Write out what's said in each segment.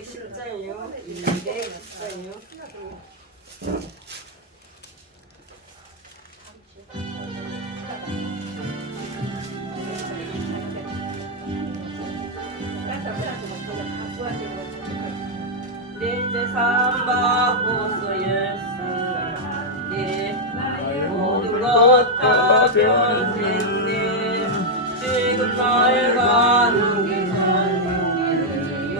210자예요. 210자예요. 내 이제 삼바고서 예수한데 나의 모든 것 다 변했네. 지금 나의 가는 길 전용이요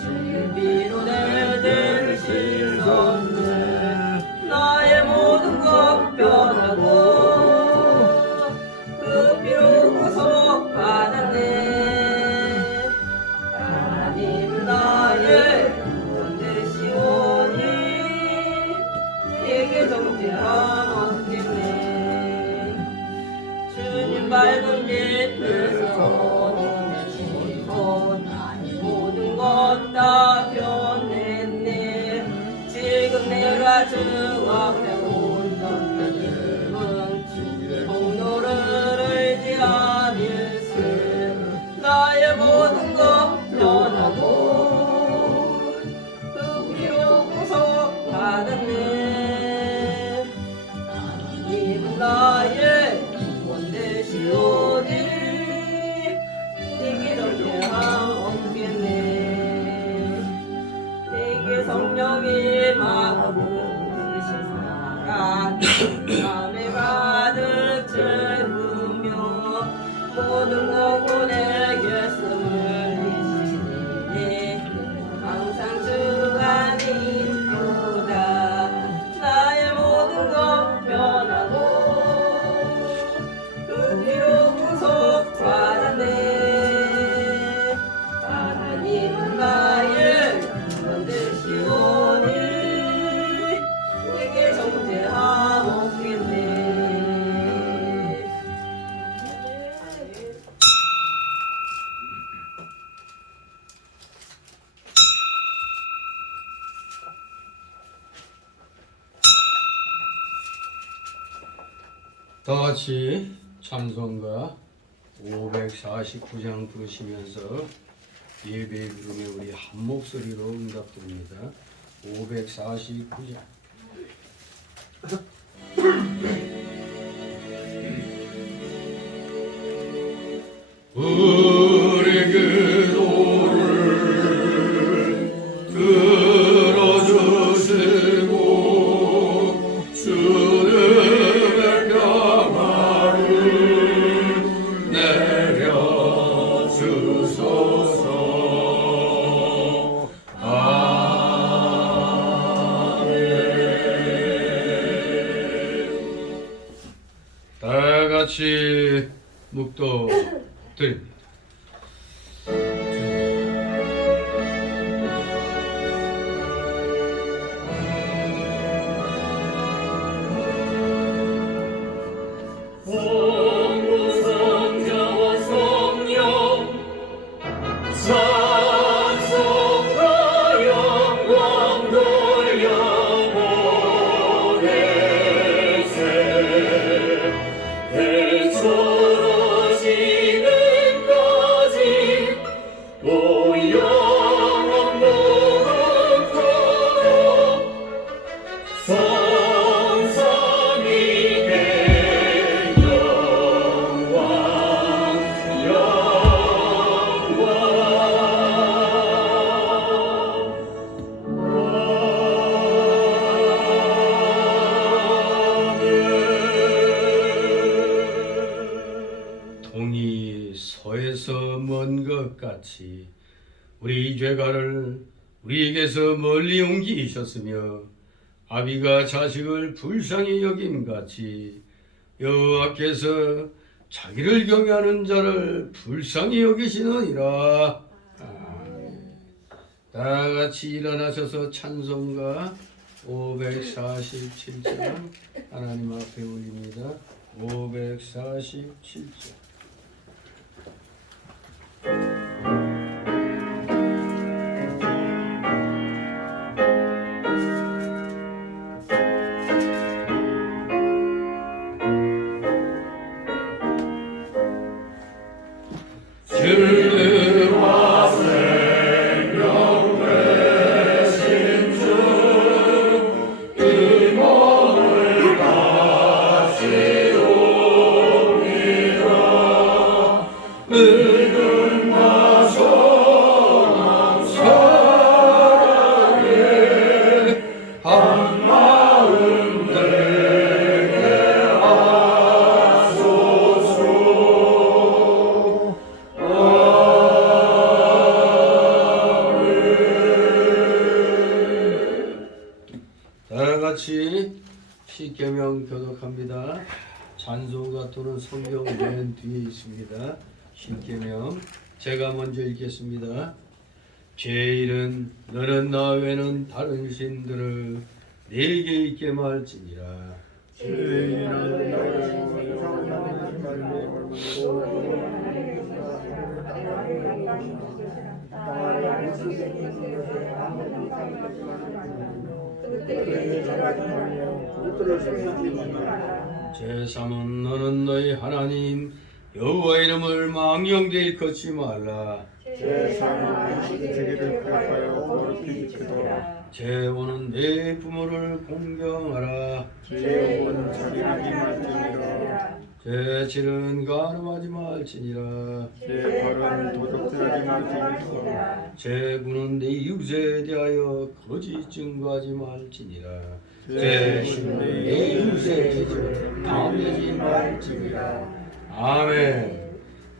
주비로 내 죄를 씻었네. 나의 모든 것 변하고 그 피로 구속받았네. 하나님 나의 구원 되시오니 내게 정죄함 없겠네. 주님 밝은 빛에서 눈매시고 나의 모든 것 다 변했네. 지금 내가 주 앞에 온전히 주의 공로를 의지하면서 나의 모든 것 변하고 그 피로 구속받았네. 하나님은 나의 구원 되시오니 내게 정죄함 없겠네. 내게 성령이 마부으신 사랑 마음에 가득 채우며 모든 것고 내게 숨을리시니 항상 주 안에 있도다. 나의 모든 것 변하고 그 피로 구속받았네. 하나님은 나의 구원 되시오니 내게 정죄함 없겠네. 다 같이 찬송가 549장 부르시면서 예배의 부름에 우리 한 목소리로 응답드립니다. 549장. 우리 기도를 들어주시고 주님의 평화를 내려주소서. 아멘. 다 같이 묵도 드립니다. 동이 서에서 먼 것 같이 우리 죄가를 우리에게서 멀리 옮기셨으며 아비가 자식을 불쌍히 여김같이 여호와께서 자기를 경외하는 자를 불쌍히 여기시느니라. 다 같이 일어나셔서 찬송가 547장 하나님 앞에 올립니다. 547장. 주와 생명을 십계명 교독합니다. 찬송가 또는 성경 맨 뒤에 있습니다. 십계명 제가 먼저 읽겠습니다. 제1은 너는 나 외에는 다른 신들을 내게 있게 말지니라. 제3은 너는 너희 하나님 여호와 이름을 망령되이 걷지 말라. 제5는 내 부모를 공경하라. 제7은 간음하지 말지니라. 제9는 내 이웃에 대하여 거짓 증거하지 말지니라. 제10은 내 이웃의 죄를 탐내지 말지니라. 아멘.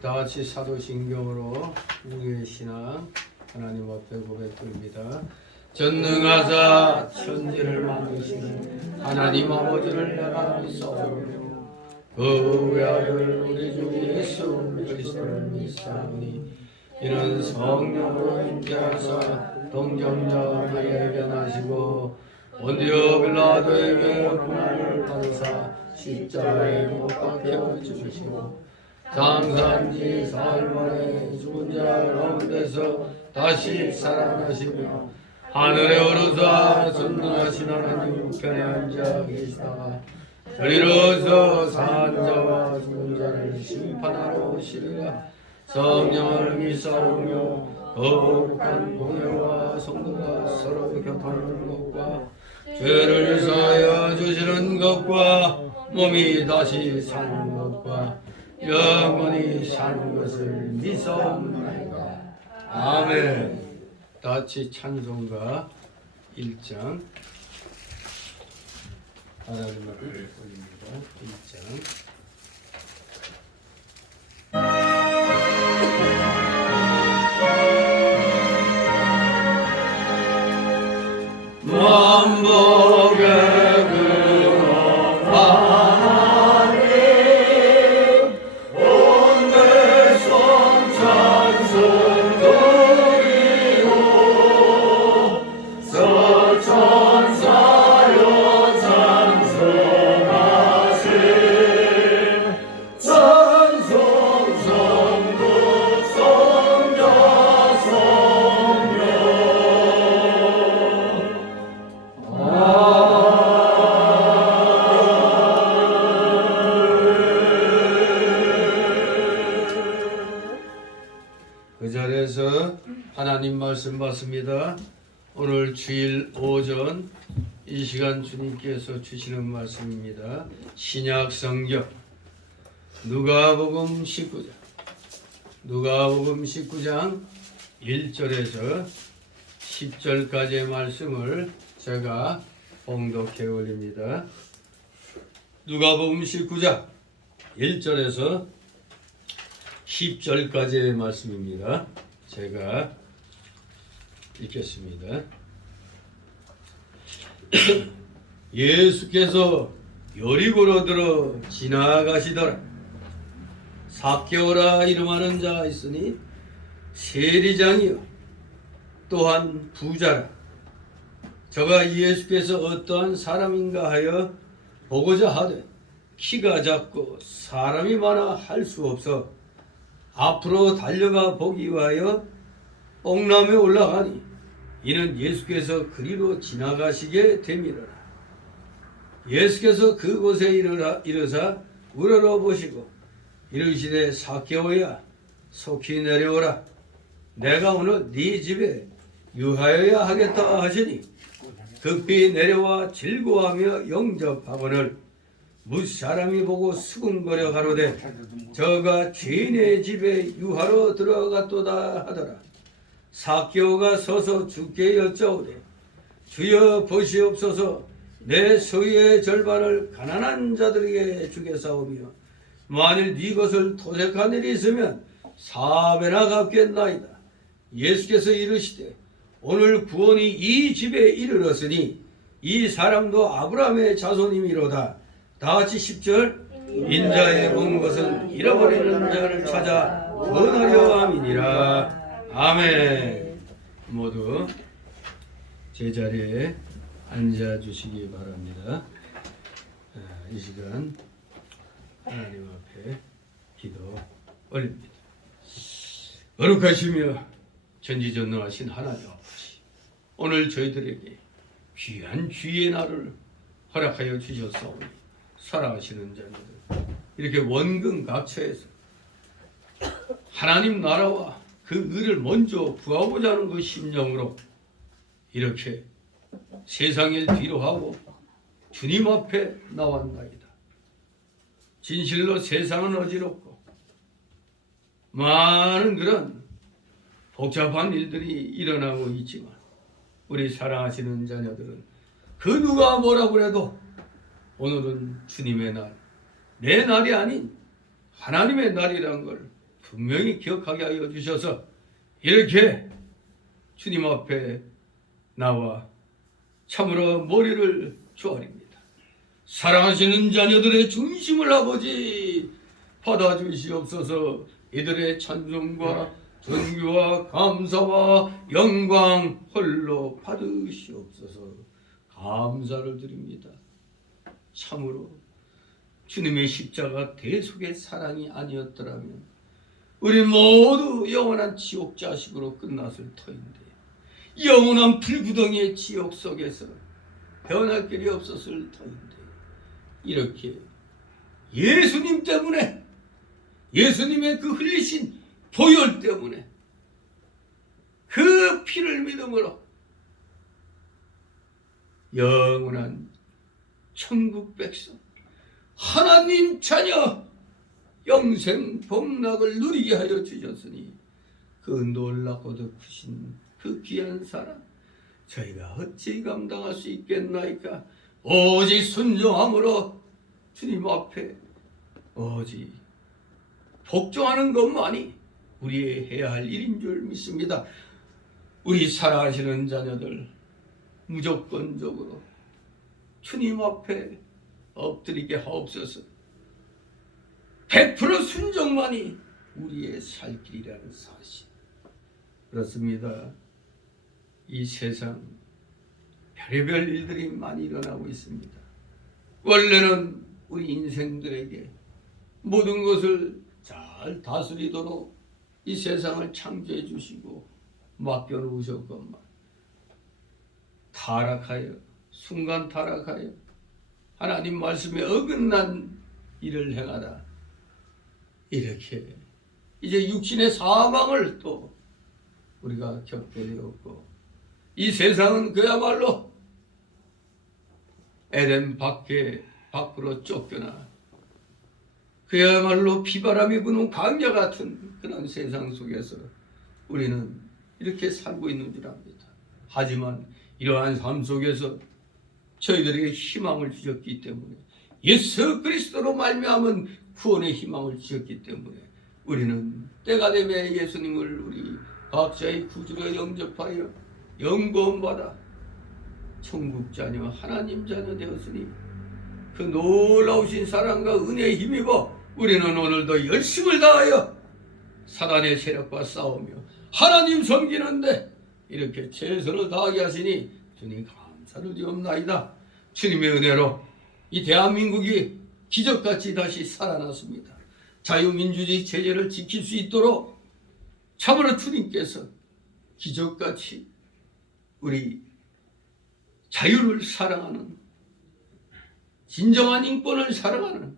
다같이 사도신경으로 우리의 신앙 하나님 앞에 고백드립니다. 전능하사 천지를 만드시는 하나님 아버지를 내가 믿사오며 그 외아들 우리 주 예수 그리스도를 믿사오니 이는 성령으로 잉태하사 동정녀 마리아에게 나시고 본디오 빌라도에게 고난을 받으사 십자가에 못 박혀 죽으시고 장사한지 사흘 만에 죽은 자 가운데서 다시 살아나시며 하늘에 오르사 전능하신 하나님 우편에 앉아 계시다가 저리로서 산 자와 죽은 자를 심판하러 오시리라. 성령을 믿사오며 거룩한 공예와 성도가 서로 곁하는 것과 죄를 사하여 주시는 것과 몸이 다시 사는 것과 영원히 사는 것을 믿사옵나이다. 아멘. 다같이 찬송가 1장 하나님 앞에 올립니다. 1장 만복의 근원 하나님 온 백성 찬송 드리고 서천사여 찬송하세 찬송 성도 성자 성령 그 자리에서 하나님 말씀 받습니다. 오늘 주일 오전 이 시간 주님께서 주시는 말씀입니다. 신약 성경 누가복음 19장 1절에서 10절까지의 말씀을 제가 봉독해 올립니다. 누가복음 19장 1절에서 10절까지의 말씀입니다. 제가 읽겠습니다. 예수께서 여리고로 들어 지나가시더라. 삭개오라 이름하는 자가 있으니 세리장이요 또한 부자라. 저가 예수께서 어떠한 사람인가 하여 보고자 하되 키가 작고 사람이 많아 할 수 없어 앞으로 달려가 보기 위하여 뽕나무에 올라가니 이는 예수께서 그리로 지나가시게 됨이라. 예수께서 그곳에 이르사 우러러 보시고 이르시되 삭개오야 속히 내려오라. 내가 오늘 네 집에 유하여야 하겠다 하시니 급히 내려와 즐거워하며 영접하거늘 뭇 사람이 보고 수군거려 가로되 저가 죄인의 집에 유하러 들어갔도다 하더라. 삭개오가 서서 주께 여짜오되 주여 보시옵소서 내 소유의 절반을 가난한 자들에게 주겠사오며 만일 네 것을 토색한 일이 있으면 4배나 갚겠나이다. 예수께서 이르시되 오늘 구원이 이 집에 이르렀으니 이 사람도 아브라함의 자손이미로다. 다 같이 10절. 인자에 온 것은 잃어버리는 자를 찾아 구원하려 함이니라. 아멘. 모두 제자리에 앉아주시기 바랍니다. 이 시간 하나님 앞에 기도 올립니다. 거룩하시며 전지전능하신 하나님 아버지, 오늘 저희들에게 귀한 주의 날을 허락하여 주셨사오니 살아가시는 자녀들 이렇게 원근 각처에서 하나님 나라와 그 의를 먼저 구하고자 하는 그 심령으로 이렇게 세상을 뒤로하고 주님 앞에 나왔나이다. 진실로 세상은 어지럽고 많은 그런 복잡한 일들이 일어나고 있지만 우리 사랑하시는 자녀들은 그 누가 뭐라고 해도 오늘은 주님의 날, 내 날이 아닌 하나님의 날이라는 걸 분명히 기억하게 하여 주셔서 이렇게 주님 앞에 나와 참으로 머리를 조아립니다. 사랑하시는 자녀들의 중심을 아버지 받아주시옵소서. 이들의 찬송과 존귀와 감사와 영광 홀로 받으시옵소서. 감사를 드립니다. 참으로 주님의 십자가 대속의 사랑이 아니었더라면 우리 모두 영원한 지옥 자식으로 끝났을 터인데, 영원한 불구덩이의 지옥 속에서 변할 길이 없었을 터인데, 이렇게 예수님 때문에, 예수님의 그 흘리신 보혈 때문에, 그 피를 믿음으로 영원한 천국 백성, 하나님 자녀 영생 복락을 누리게 하여 주셨으니 그 놀랍고도 크신 그 귀한 사랑 저희가 어찌 감당할 수 있겠나이까. 오직 순종함으로 주님 앞에 오직 복종하는 것만이 우리의 해야 할 일인 줄 믿습니다. 우리 살아가시는 자녀들 무조건적으로 주님 앞에 엎드리게 하옵소서. 100% 순종만이 우리의 살 길이라는 사실. 그렇습니다. 이 세상 별의별 일들이 많이 일어나고 있습니다. 원래는 우리 인생들에게 모든 것을 잘 다스리도록 이 세상을 창조해 주시고 맡겨 놓으셨건만 타락하여, 순간 타락하여 하나님 말씀에 어긋난 일을 행하다 이렇게 이제 육신의 사망을 또 우리가 겪게 되었고, 이 세상은 그야말로 에덴 밖으로 쫓겨나 그야말로 비바람이 부는 광야 같은 그런 세상 속에서 우리는 이렇게 살고 있는 줄 압니다. 하지만 이러한 삶 속에서 저희들에게 희망을 주셨기 때문에, 예수 그리스도로 말미암은 구원의 희망을 주셨기 때문에 우리는 때가 되면 예수님을 우리 각자의 구주로 영접하여 영권받아 천국 자녀, 하나님 자녀 되었으니 그 놀라우신 사랑과 은혜에 힘입어 우리는 오늘도 열심을 다하여 사단의 세력과 싸우며 하나님 섬기는데 이렇게 최선을 다하게 하시니 주님 감사를 드리옵나이다. 주님의 은혜로 이 대한민국이 기적같이 다시 살아났습니다. 자유민주주의 체제를 지킬 수 있도록 참으로 주님께서 기적같이 우리 자유를 사랑하는, 진정한 인권을 사랑하는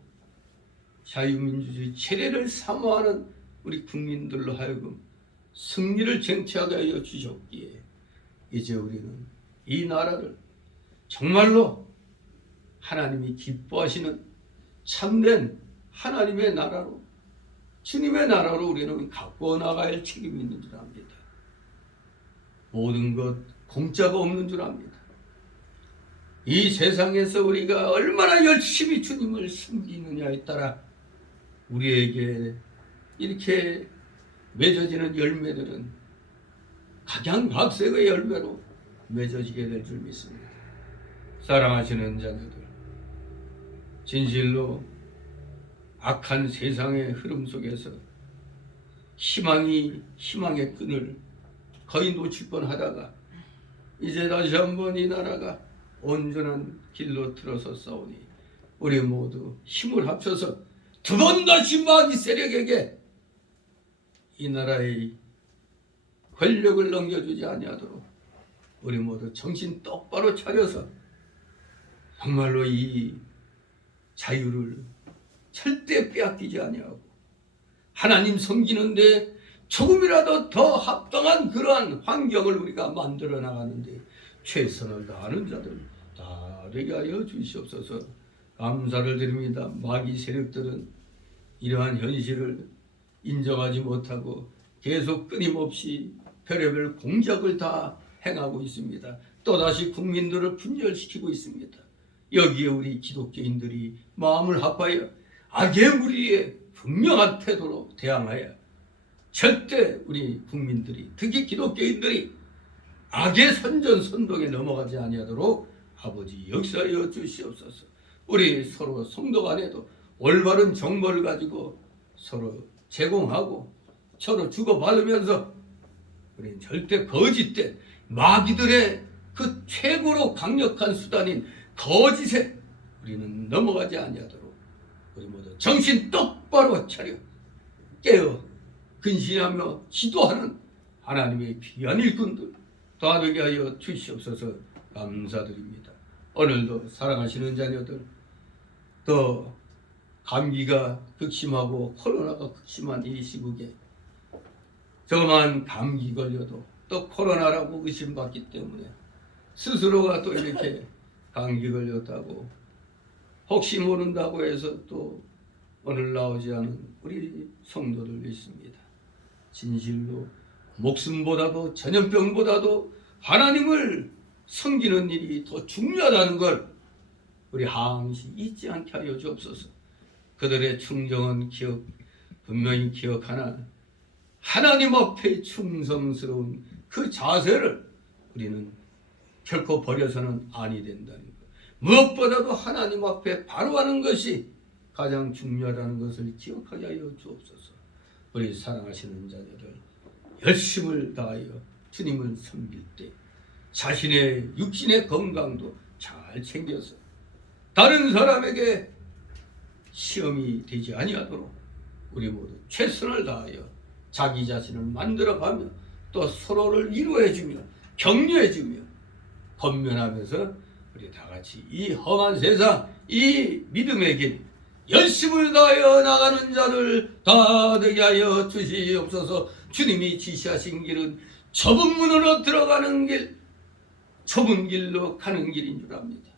자유민주주의 체제를 사모하는 우리 국민들로 하여금 승리를 쟁취하게 하여 주셨기에 이제 우리는 이 나라를 정말로 하나님이 기뻐하시는 참된 하나님의 나라로, 주님의 나라로 우리는 갖고 나가야 할 책임이 있는 줄 압니다. 모든 것 공짜가 없는 줄 압니다. 이 세상에서 우리가 얼마나 열심히 주님을 섬기느냐에 따라 우리에게 이렇게 맺어지는 열매들은 각양각색의 열매로 맺어지게 될 줄 믿습니다. 사랑하시는 자녀들, 진실로 악한 세상의 흐름 속에서 희망의 끈을 거의 놓칠 뻔하다가 이제 다시 한번 이 나라가 온전한 길로 들어섰사오니 우리 모두 힘을 합쳐서 두 번 다시 마귀 세력에게 이 나라의 권력을 넘겨주지 아니하도록 우리 모두 정신 똑바로 차려서 정말로 이 자유를 절대 빼앗기지 아니하고 하나님 섬기는데 조금이라도 더 합당한 그러한 환경을 우리가 만들어 나가는데 최선을 다하는 자들 다 되게 하여 주시옵소서. 감사를 드립니다. 마귀 세력들은 이러한 현실을 인정하지 못하고 계속 끊임없이 별의별 공작을 다 행하고 있습니다. 또다시 국민들을 분열시키고 있습니다. 여기에 우리 기독교인들이 마음을 합하여 악의 무리에 분명한 태도로 대항하여 절대 우리 국민들이 특히 기독교인들이 악의 선전선동에 넘어가지 아니하도록 아버지 역사하여 주시옵소서. 우리 서로 성도 간에도 올바른 정보를 가지고 서로 제공하고 서로 주고받으면서 우리는 절대 거짓된 마귀들의 그 최고로 강력한 수단인 거짓에 우리는 넘어가지 아니하도록 우리 모두 정신 똑바로 차려 깨어 근신하며 기도하는 하나님의 귀한 일꾼들 다 되게 하여 주시옵소서. 감사드립니다. 오늘도 사랑하시는 자녀들 또 감기가 극심하고 코로나가 극심한 이 시국에 저만 감기 걸려도 또 코로나라고 의심받기 때문에 스스로가 또 이렇게 감기 걸렸다고 혹시 모른다고 해서 또 오늘 나오지 않은 우리 성도들 있습니다. 진실로 목숨보다도 전염병보다도 하나님을 섬기는 일이 더 중요하다는 걸 우리 항시 잊지 않게 하여 주옵소서. 그들의 충정은 분명히 기억하나 하나님 앞에 충성스러운 그 자세를 우리는 결코 버려서는 아니 된다는 것. 무엇보다도 하나님 앞에 바로 하는 것이 가장 중요하다는 것을 기억하게 하여 주옵소서. 우리 사랑하시는 자녀들 열심을 다하여 주님을 섬길 때 자신의 육신의 건강도 잘 챙겨서 다른 사람에게 시험이 되지 아니하도록 우리 모두 최선을 다하여 자기 자신을 만들어가며 또 서로를 위로해주며 격려해주며 권면하면서 우리 다같이 이 험한 세상 이 믿음의 길 열심을 다하여 나가는 자들 다 되게 하여 주시옵소서. 주님이 지시하신 길은 좁은 문으로 들어가는 길 좁은 길로 가는 길인 줄 압니다.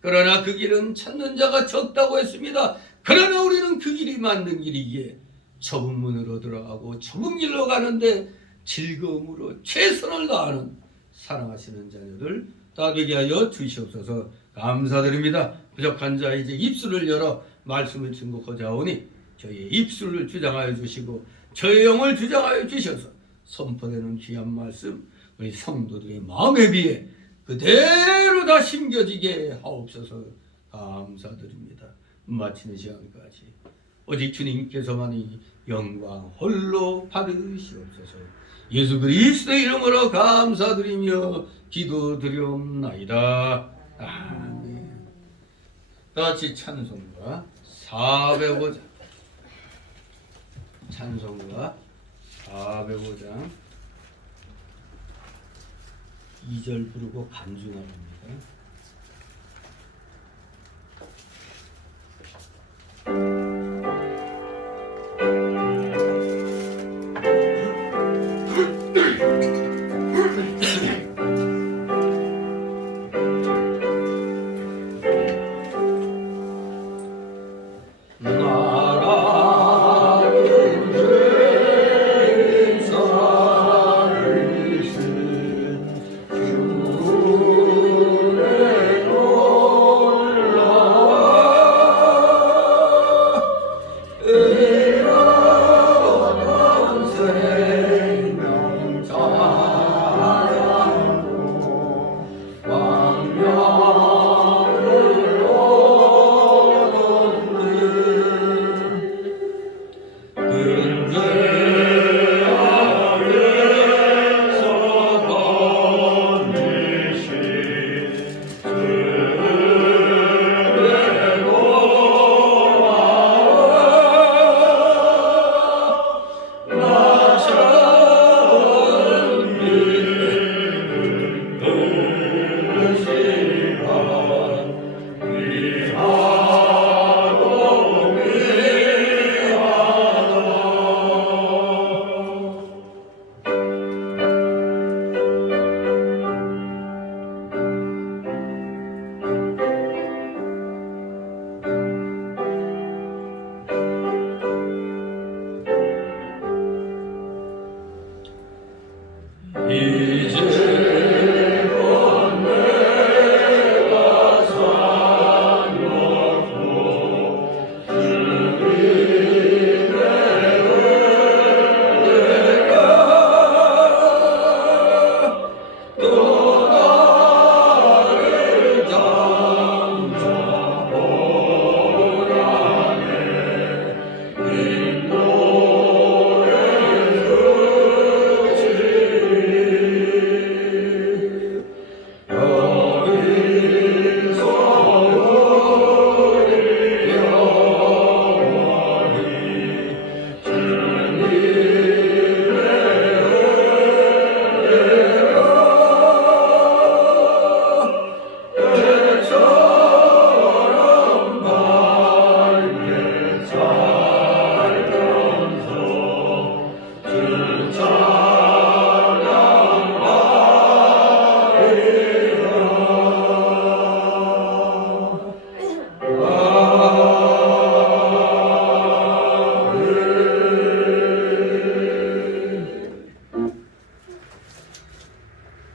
그러나 그 길은 찾는 자가 적다고 했습니다. 그러나 우리는 그 길이 맞는 길이기에 좁은 문으로 들어가고 좁은 길로 가는데 즐거움으로 최선을 다하는 사랑하시는 자녀들 다 되게 하여 주시옵소서. 감사드립니다. 부족한 자 이제 입술을 열어 말씀을 증거하자 오니 저희의 입술을 주장하여 주시고 저의 영을 주장하여 주셔서 선포되는 귀한 말씀 우리 성도들의 마음에 비해 그대로 다 심겨지게 하옵소서. 감사드립니다. 마치는 시간까지 오직 주님께서만이 영광 홀로 받으시옵소서. 예수 그리스도의 이름으로 감사드리며 기도드리옵나이다. 아멘. 다같이 찬송가 405장 찬송가 405장 2절 부르고 간주 나갑니다.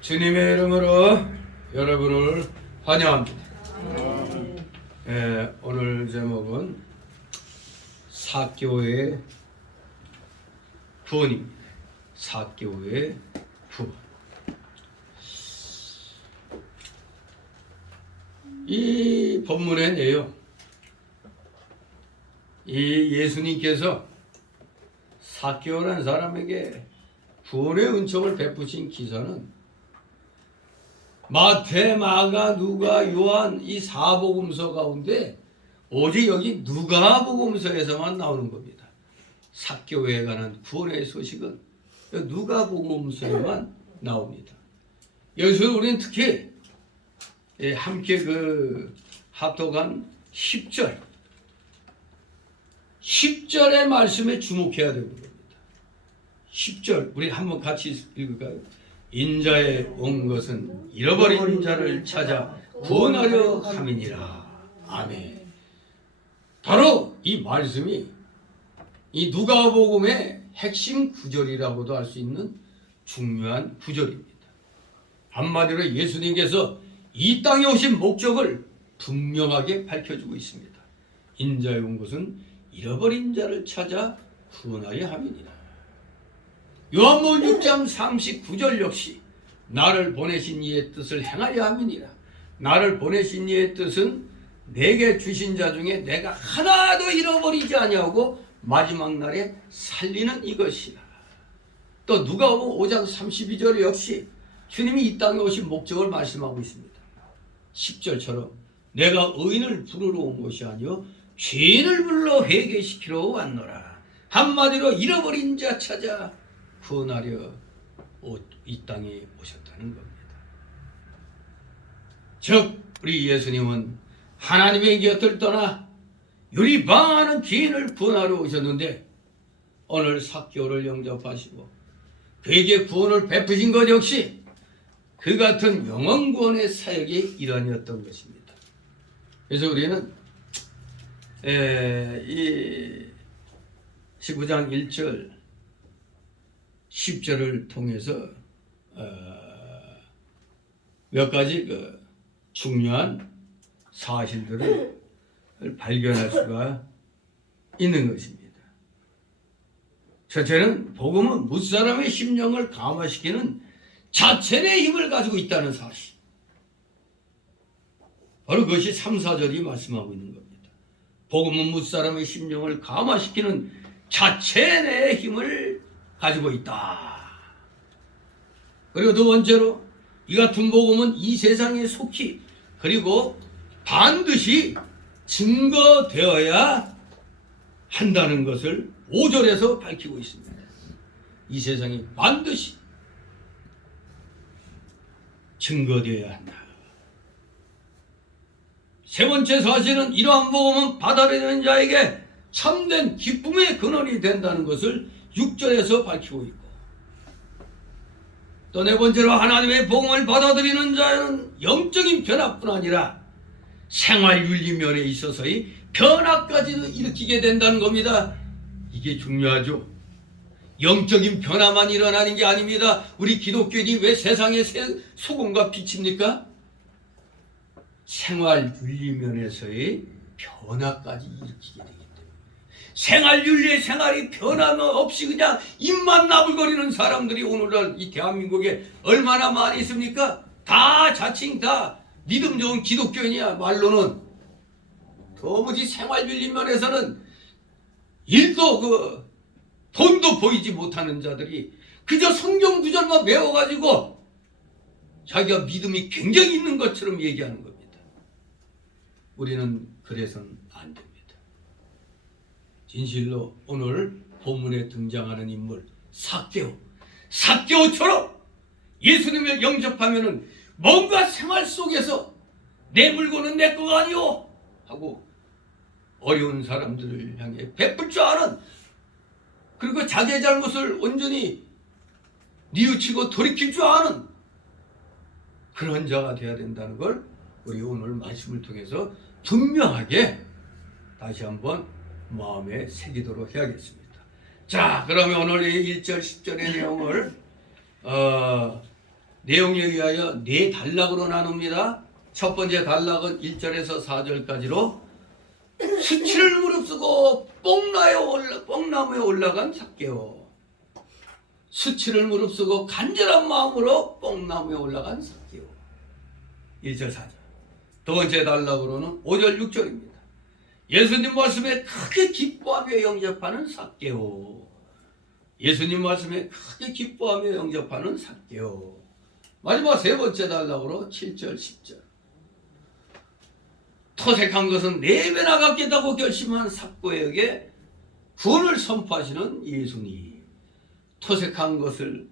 주님의 이름으로 여러분을 환영합니다. 오늘 제목은 사교의 구원입니다. 사교의 구원. 이 본문에는요, 이 예수님께서 사교라는 사람에게 구원의 은총을 베푸신 기사는 마태, 마가, 누가, 요한 이 사복음서 가운데 오직 여기 누가복음서에서만 나오는 겁니다. 사교회에 관한 구원의 소식은 누가복음서에만 나옵니다. 여기서 우리는 특히 함께 합독한 10절의 말씀에 주목해야 되는 겁니다. 10절 우리 한번 같이 읽을까요? 인자에 온 것은 잃어버린 자를 찾아 구원하려 함이니라. 아멘. 바로 이 말씀이 이 누가복음의 핵심 구절이라고도 할 수 있는 중요한 구절입니다. 한마디로 예수님께서 이 땅에 오신 목적을 분명하게 밝혀주고 있습니다. 인자에 온 것은 잃어버린 자를 찾아 구원하려 함이니라. 요한복음 6장 39절 역시 나를 보내신 이의 뜻을 행하려 함이니라. 나를 보내신 이의 뜻은 내게 주신 자 중에 내가 하나도 잃어버리지 아니하고 마지막 날에 살리는 이것이라. 또 누가복음 5장 32절 역시 주님이 이 땅에 오신 목적을 말씀하고 있습니다. 10절처럼 내가 의인을 부르러 온 것이 아니요 죄인을 불러 회개시키러 왔노라. 한마디로 잃어버린 자 찾아 구원하려 이 땅에 오셨다는 겁니다. 즉 우리 예수님은 하나님의 곁을 떠나 유리 많은 죄인을 구원하러 오셨는데 오늘 사교를 영접하시고 그에게 구원을 베푸신 것 역시 그 같은 영원 구원의 사역의 일환이었던 것입니다. 그래서 우리는 이 19장 1절 10절을 통해서 몇 가지 중요한 사실들을 발견할 수가 있는 것입니다. 첫째는 복음은 무사람의 심령을 감화시키는 자체의 힘을 가지고 있다는 사실. 바로 그것이 3, 4절이 말씀하고 있는 겁니다. 복음은 무사람의 심령을 감화시키는 자체의 힘을 가지고 있다. 그리고 두 번째로 이 같은 복음은 이 세상에 속히 그리고 반드시 증거되어야 한다는 것을 5절에서 밝히고 있습니다. 이 세상에 반드시 증거되어야 한다. 세 번째 사실은 이러한 복음은 받아들이는 자에게 참된 기쁨의 근원이 된다는 것을 6절에서 밝히고 있고, 또 네 번째로 하나님의 복음을 받아들이는 자는 영적인 변화뿐 아니라 생활 윤리 면에 있어서의 변화까지도 일으키게 된다는 겁니다. 이게 중요하죠. 영적인 변화만 일어나는 게 아닙니다. 우리 기독교인이 왜 세상의 소금과 빛입니까? 생활윤리 면에서의 변화까지 일으키게 되기 때문에 생활윤리의 생활이 변화 없이 그냥 입만 나불거리는 사람들이 오늘날 이 대한민국에 얼마나 많이 있습니까? 다 자칭 다 믿음 좋은 기독교인이야. 말로는 도무지 생활윤리 면에서는 일도 돈도 보이지 못하는 자들이 그저 성경 구절만 외워가지고 자기가 믿음이 굉장히 있는 것처럼 얘기하는 겁니다. 우리는 그래서는 안 됩니다. 진실로 오늘 본문에 등장하는 인물 삭개오처럼 예수님을 영접하면은 뭔가 생활 속에서 내 물건은 내 거가 아니오 하고 어려운 사람들을 향해 베풀 줄 아는, 그리고 자기의 잘못을 온전히 뉘우치고 돌이킬 줄 아는 그런 자가 되어야 된다는 걸 우리 오늘 말씀을 통해서 분명하게 다시 한번 마음에 새기도록 해야겠습니다. 자, 그러면 오늘 이 1절 10절의 내용을 내용에 의하여 네 단락으로 나눕니다. 첫 번째 단락은 1절에서 4절까지로 수치를 무릅쓰고 뽕나무에 올라간 삭개오. 수치를 무릅쓰고 간절한 마음으로 뽕나무에 올라간 삭개오. 1절 4절. 두 번째 단락으로는 5절 6절입니다. 예수님 말씀에 크게 기뻐하며 영접하는 삭개오. 예수님 말씀에 크게 기뻐하며 영접하는 삭개오. 마지막 세 번째 단락으로 7절 10절. 토색한 것은 4배나 갚겠다고 결심한 삭개오에게 구원을 선포하시는 예수님. 토색한 것을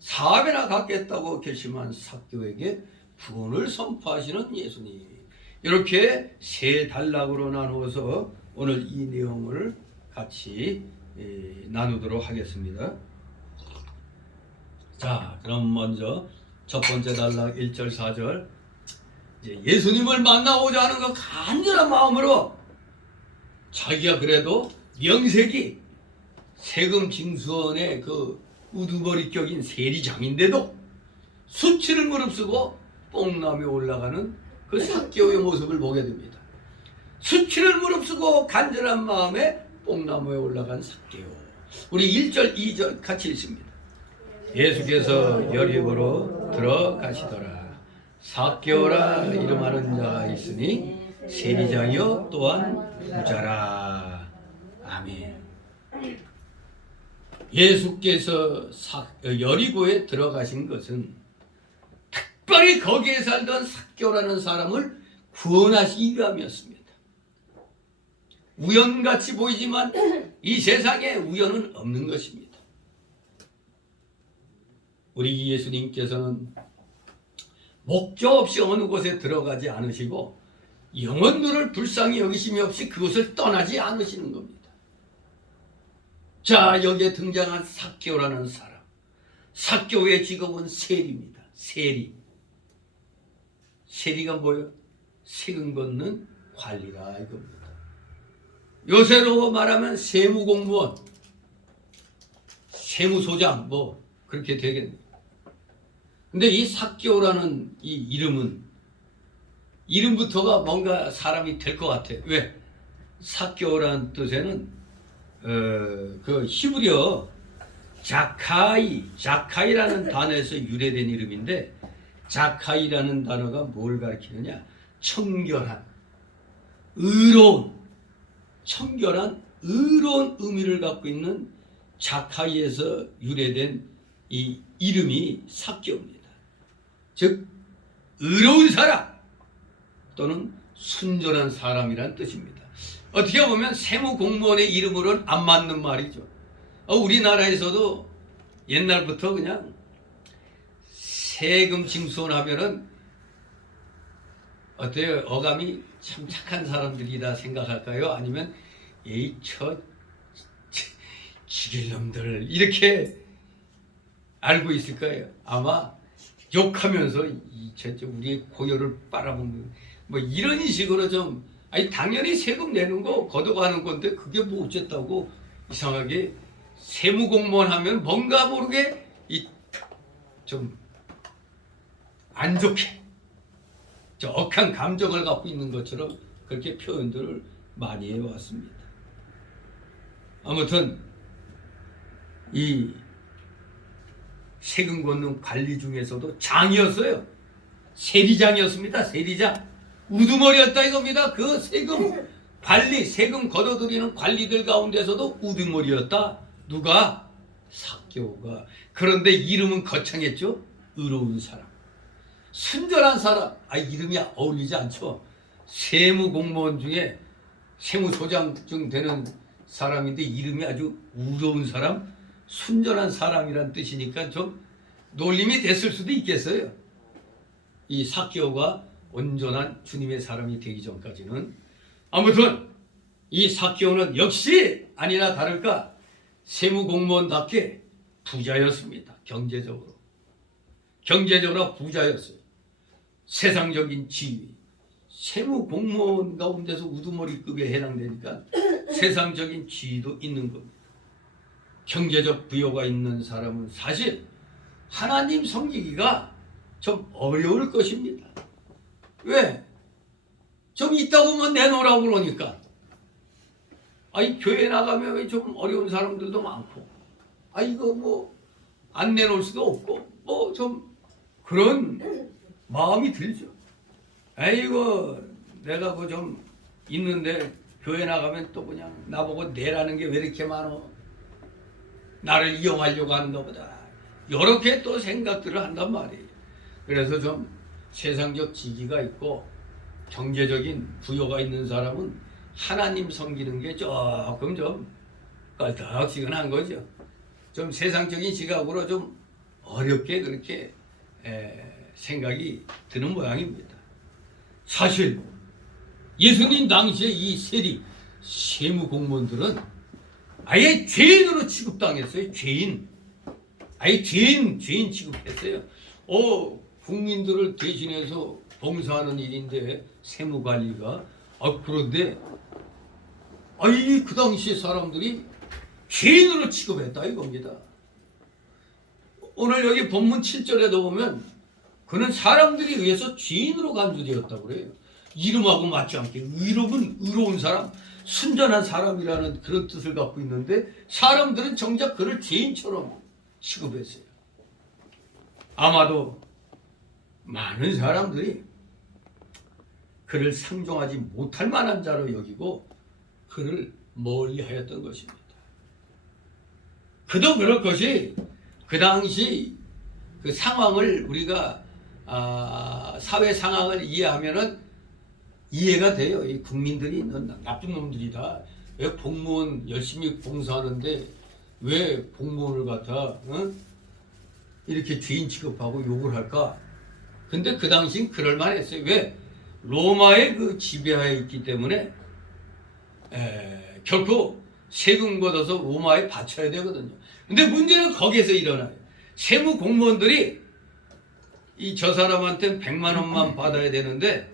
4배나 갚겠다고 결심한 삭개오에게 구원을 선포하시는 예수님. 이렇게 세 단락으로 나누어서 오늘 이 내용을 같이 나누도록 하겠습니다. 자, 그럼 먼저 첫 번째 단락 1절 4절. 예수님을 만나고자 하는 그 간절한 마음으로 자기가 그래도 명색이 세금 징수원의 그 우두머리격인 세리장인데도 수치를 무릅쓰고 뽕나무에 올라가는 그 삭개오의 모습을 보게 됩니다. 수치를 무릅쓰고 간절한 마음에 뽕나무에 올라간 삭개오. 우리 1절 2절 같이 읽습니다. 예수께서 여리고로 들어가시더라. 삭개오라 이름하는 자가 있으니 세리장이요 또한 부자라. 아멘. 예수께서 여리고에 들어가신 것은 특별히 거기에 살던 삭개오라는 사람을 구원하시기 위함이었습니다. 우연같이 보이지만 이 세상에 우연은 없는 것입니다. 우리 예수님께서는 목적 없이 어느 곳에 들어가지 않으시고 영혼들을 불쌍히 여기심이 없이 그곳을 떠나지 않으시는 겁니다. 자, 여기에 등장한 삭개오라는 사람. 삭개오의 직업은 세리입니다. 세리가 뭐예요? 세금 걷는 관리라 이겁니다. 요새로 말하면 세무공무원, 세무소장 뭐 그렇게 되겠네요. 근데 이 삭개오라는 이 이름부터가 뭔가 사람이 될 것 같아요. 왜? 삭개오라는 뜻에는 그 히브리어 자카이라는 단어에서 유래된 이름인데, 자카이라는 단어가 뭘 가리키느냐? 청결한, 청결한 의로운 의미를 갖고 있는 자카이에서 유래된 이 이름이 삭개오입니다. 즉 의로운 사람 또는 순전한 사람이란 뜻입니다. 어떻게 보면 세무공무원의 이름으로는 안 맞는 말이죠. 우리나라에서도 옛날부터 그냥 세금 징수원 하면은 어때요? 어감이 참 착한 사람들이다 생각할까요? 아니면 에이 죽일 놈들 이렇게 알고 있을 거예요. 아마 욕하면서 우리의 고열을 빨아먹는 뭐 이런 식으로 좀, 아니 당연히 세금 내는 거 걷어가는 건데 그게 뭐 어쨌다고 이상하게 세무공무원 하면 뭔가 모르게 이 좀 안 좋게 저 억한 감정을 갖고 있는 것처럼 그렇게 표현들을 많이 해왔습니다. 아무튼 이 세금 걷는 관리 중에서도 장이었어요. 세리장이었습니다. 세리장. 우두머리였다 이겁니다. 그 세금 관리, 세금 걷어들이는 관리들 가운데서도 우두머리였다. 누가? 삭개오가. 그런데 이름은 거창했죠. 의로운 사람, 순전한 사람. 이름이 어울리지 않죠. 세무공무원 중에 세무소장증 되는 사람인데 이름이 아주 의로운 사람, 순전한 사람이란 뜻이니까 좀 놀림이 됐을 수도 있겠어요. 이 삭개오가 온전한 주님의 사람이 되기 전까지는. 아무튼 이 삭개오는 역시 아니나 다를까 세무공무원답게 부자였습니다. 경제적으로 부자였어요. 세상적인 지위, 세무공무원 가운데서 우두머리급에 해당되니까 세상적인 지위도 있는 겁니다. 경제적 부여가 있는 사람은 사실 하나님 섬기기가 좀 어려울 것입니다. 왜? 좀 있다고만 내놓으라고 그러니까. 교회 나가면 좀 어려운 사람들도 많고, 이거 뭐 안 내놓을 수도 없고, 뭐 좀 그런 마음이 들죠. 이거 내가 그 좀 있는데 교회 나가면 또 그냥 나보고 내라는 게 왜 이렇게 많어? 나를 이용하려고 하는가 보다. 이렇게 또 생각들을 한단 말이에요. 그래서 좀 세상적 지위가 있고 경제적인 부여가 있는 사람은 하나님 섬기는 게 조금 좀 껄떡지근한 거죠. 좀 세상적인 시각으로 좀 어렵게 그렇게 생각이 드는 모양입니다. 사실 예수님 당시에 이 세리 세무공무원들은 아예 죄인으로 취급당했어요. 죄인. 아예 죄인 취급했어요. 국민들을 대신해서 봉사하는 일인데 세무관리가. 그런데 그 당시 사람들이 죄인으로 취급했다 이겁니다. 오늘 여기 본문 7절에도 보면 그는 사람들이 의해서 죄인으로 간주되었다고 그래요. 이름하고 맞지 않게 의로운 사람, 순전한 사람이라는 그런 뜻을 갖고 있는데 사람들은 정작 그를 죄인처럼 취급했어요. 아마도 많은 사람들이 그를 상종하지 못할 만한 자로 여기고 그를 멀리하였던 것입니다. 그도 그럴 것이 그 당시 그 상황을 우리가 사회 상황을 이해하면은 이해가 돼요. 이 국민들이 나쁜 놈들이다. 왜 공무원 열심히 봉사하는데 왜 공무원을 갖다 이렇게 죄인 취급하고 욕을 할까? 근데 그 당시엔 그럴 만했어요. 왜? 로마의 그 지배하에 있기 때문에 결코 세금 걷어서 로마에 바쳐야 되거든요. 근데 문제는 거기에서 일어나요. 세무 공무원들이 저 사람한테 100만 원만 받아야 되는데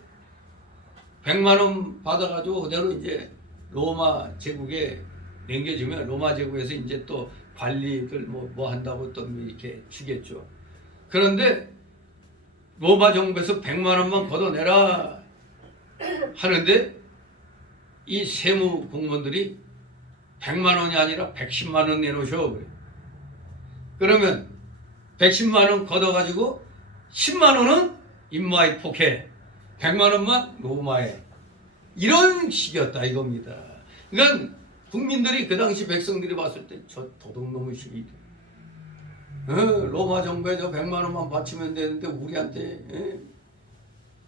100만 원 받아가지고 그대로 이제 로마 제국에 남겨주면 로마 제국에서 이제 또 관리들 뭐 한다고 또 이렇게 주겠죠. 그런데 로마 정부에서 100만 원만 걷어내라 하는데 이 세무 공무원들이 100만 원이 아니라 110만 원 내놓으셔. 그러면 110만 원 걷어가지고 10만 원은 인마에 포켓, 100만 원만 로마에. 이런 식이었다 이겁니다. 그러니까 국민들이 그 당시 백성들이 봤을 때 저 도둑놈의 로마 정부에 저 100만 원만 바치면 되는데 우리한테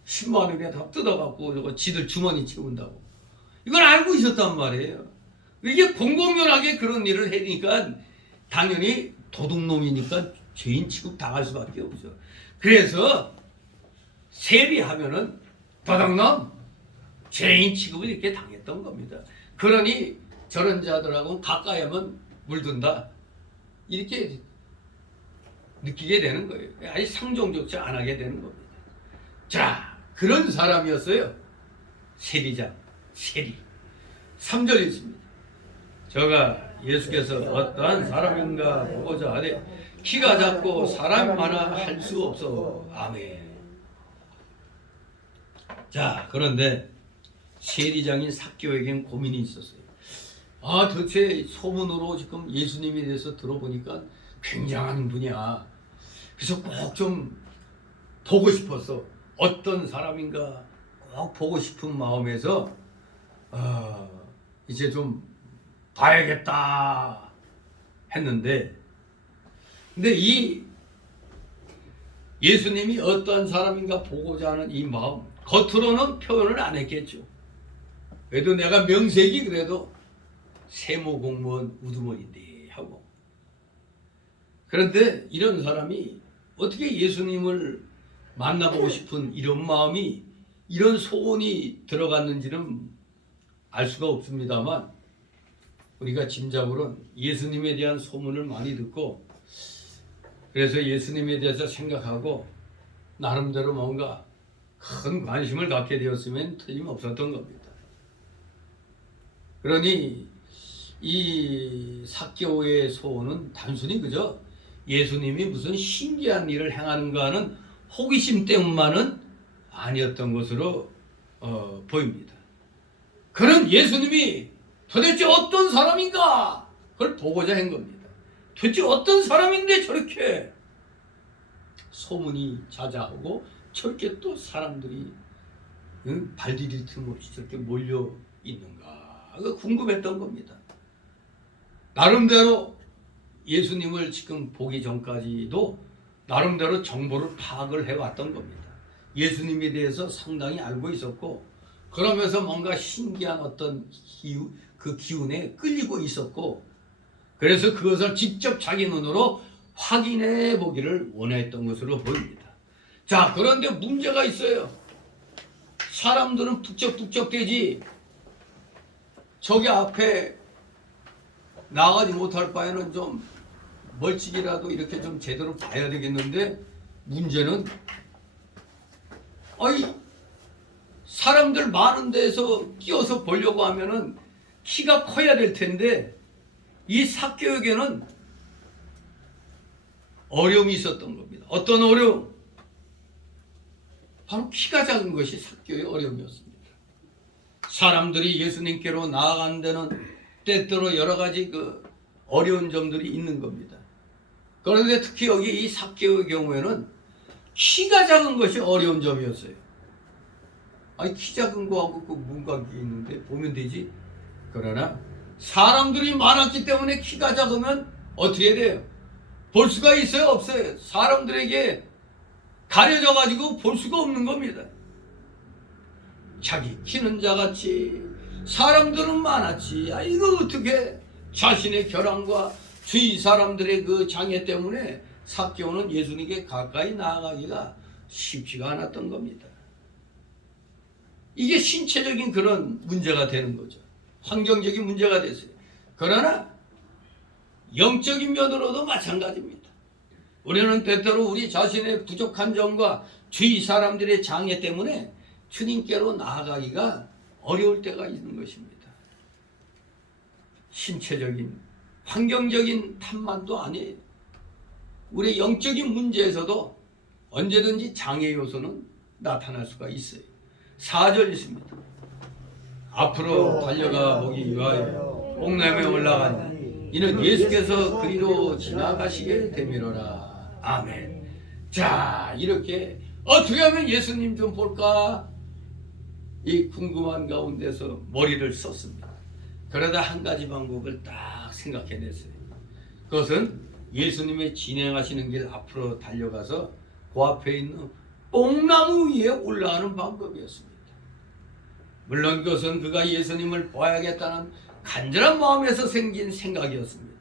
10만 원이나 다 뜯어갖고 저거 지들 주머니 채운다고. 이걸 알고 있었단 말이에요. 이게 공공연하게 그런 일을 하니까 당연히 도둑놈이니까 죄인 취급 당할 수밖에 없죠. 그래서 세리하면은 도둑놈, 죄인 취급을 이렇게 당했던 겁니다. 그러니 저런 자들하고 가까이 하면 물든다 이렇게 느끼게 되는 거예요. 아니 상종조차 안 하게 되는 겁니다. 자, 그런 사람이었어요. 세리장, 세리. 3절에 있습니다. 저가 예수께서 어떠한 사람인가 보고자 하되 키가 작고 사람이 많아 할 수 없어. 아멘. 자, 그런데 세리장인 삭개오에겐 고민이 있었어요. 아, 도대체 소문으로 지금 예수님에 대해서 들어보니까 굉장한 분이야. 그래서 꼭 좀 보고 싶어서 어떤 사람인가 꼭 보고 싶은 마음에서 이제 좀 봐야겠다 했는데, 근데 이 예수님이 어떤 사람인가 보고자 하는 이 마음, 겉으로는 표현을 안 했겠죠. 그래도 내가 명색이 그래도 세무공무원 우두머리인데 하고. 그런데 이런 사람이 어떻게 예수님을 만나보고 싶은 이런 마음이, 이런 소원이 들어갔는지는 알 수가 없습니다만, 우리가 짐작으로는 예수님에 대한 소문을 많이 듣고 그래서 예수님에 대해서 생각하고 나름대로 뭔가 큰 관심을 갖게 되었으면 틀림없었던 겁니다. 그러니 이 삭개오의 소원은 단순히 그저 예수님이 무슨 신기한 일을 행하는가 하는 호기심 때문만은 아니었던 것으로 보입니다. 그는 예수님이 도대체 어떤 사람인가 그걸 보고자 한 겁니다. 도대체 어떤 사람인데 저렇게 소문이 자자하고 저렇게 또 사람들이 발 디딜 틈 없이 저렇게 몰려 있는가, 그 궁금했던 겁니다. 나름대로 예수님을 지금 보기 전까지도 나름대로 정보를 파악을 해왔던 겁니다. 예수님에 대해서 상당히 알고 있었고, 그러면서 뭔가 신기한 어떤 그 기운에 끌리고 있었고, 그래서 그것을 직접 자기 눈으로 확인해 보기를 원했던 것으로 보입니다. 자, 그런데 문제가 있어요. 사람들은 북적북적대지 저기 앞에 나가지 못할 바에는 좀 멀찍이라도 이렇게 좀 제대로 봐야 되겠는데, 문제는 사람들 많은 데서 끼어서 보려고 하면은 키가 커야 될 텐데, 이 삭개오에게는 어려움이 있었던 겁니다. 어떤 어려움? 바로 키가 작은 것이 삭개오의 어려움이었습니다. 사람들이 예수님께로 나아가는 데는 때때로 여러 가지 그 어려운 점들이 있는 겁니다. 그런데 특히 여기 이 삭개오의 경우에는 키가 작은 것이 어려운 점이었어요. 키 작은 거하고 그 문관계 있는데 보면 되지. 그러나 사람들이 많았기 때문에 키가 작으면 어떻게 돼요? 볼 수가 있어요? 없어요? 사람들에게 가려져 가지고 볼 수가 없는 겁니다. 자기 키는 작았지, 사람들은 많았지, 이거 어떻게 자신의 결함과 주위 사람들의 그 장애 때문에 삭개오는 예수님께 가까이 나아가기가 쉽지가 않았던 겁니다. 이게 신체적인 그런 문제가 되는 거죠. 환경적인 문제가 됐어요. 그러나 영적인 면으로도 마찬가지입니다. 우리는 때때로 우리 자신의 부족한 점과 주위 사람들의 장애 때문에 주님께로 나아가기가 어려울 때가 있는 것입니다. 신체적인, 환경적인 탓만도 아니에요. 우리 영적인 문제에서도 언제든지 장애 요소는 나타날 수가 있어요. 4절 있습니다. 앞으로 달려가 보기 위하여 옥남에 올라간 이는 예수께서 그리로 지나가시게 되미로라. 아멘. 자, 이렇게 어떻게 하면 예수님 좀 볼까? 이 궁금한 가운데서 머리를 썼습니다. 그러다 한 가지 방법을 딱 생각해냈어요. 그것은 예수님의 진행하시는 길 앞으로 달려가서 그 앞에 있는 뽕나무 위에 올라가는 방법이었습니다. 물론 그것은 그가 예수님을 봐야겠다는 간절한 마음에서 생긴 생각이었습니다.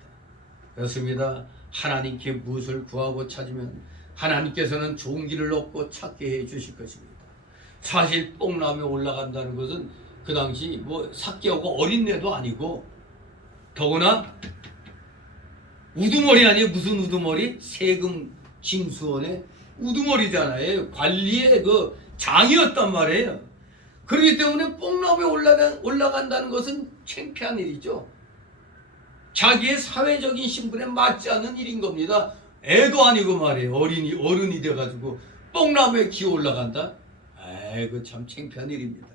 그렇습니다. 하나님께 무엇을 구하고 찾으면 하나님께서는 좋은 길을 얻고 찾게 해 주실 것입니다. 사실 뽕나무에 올라간다는 것은 그 당시 삭개오가 어린애도 아니고, 더구나 우두머리 아니에요. 무슨 우두머리? 세금 징수원의 우두머리잖아요. 관리의 그 장이었단 말이에요. 그렇기 때문에 뽕나무에 올라간다는 것은 창피한 일이죠. 자기의 사회적인 신분에 맞지 않는 일인 겁니다. 애도 아니고 말이에요. 어른이 돼가지고 뽕나무에 기어 올라간다? 아이고 참 창피한 일입니다.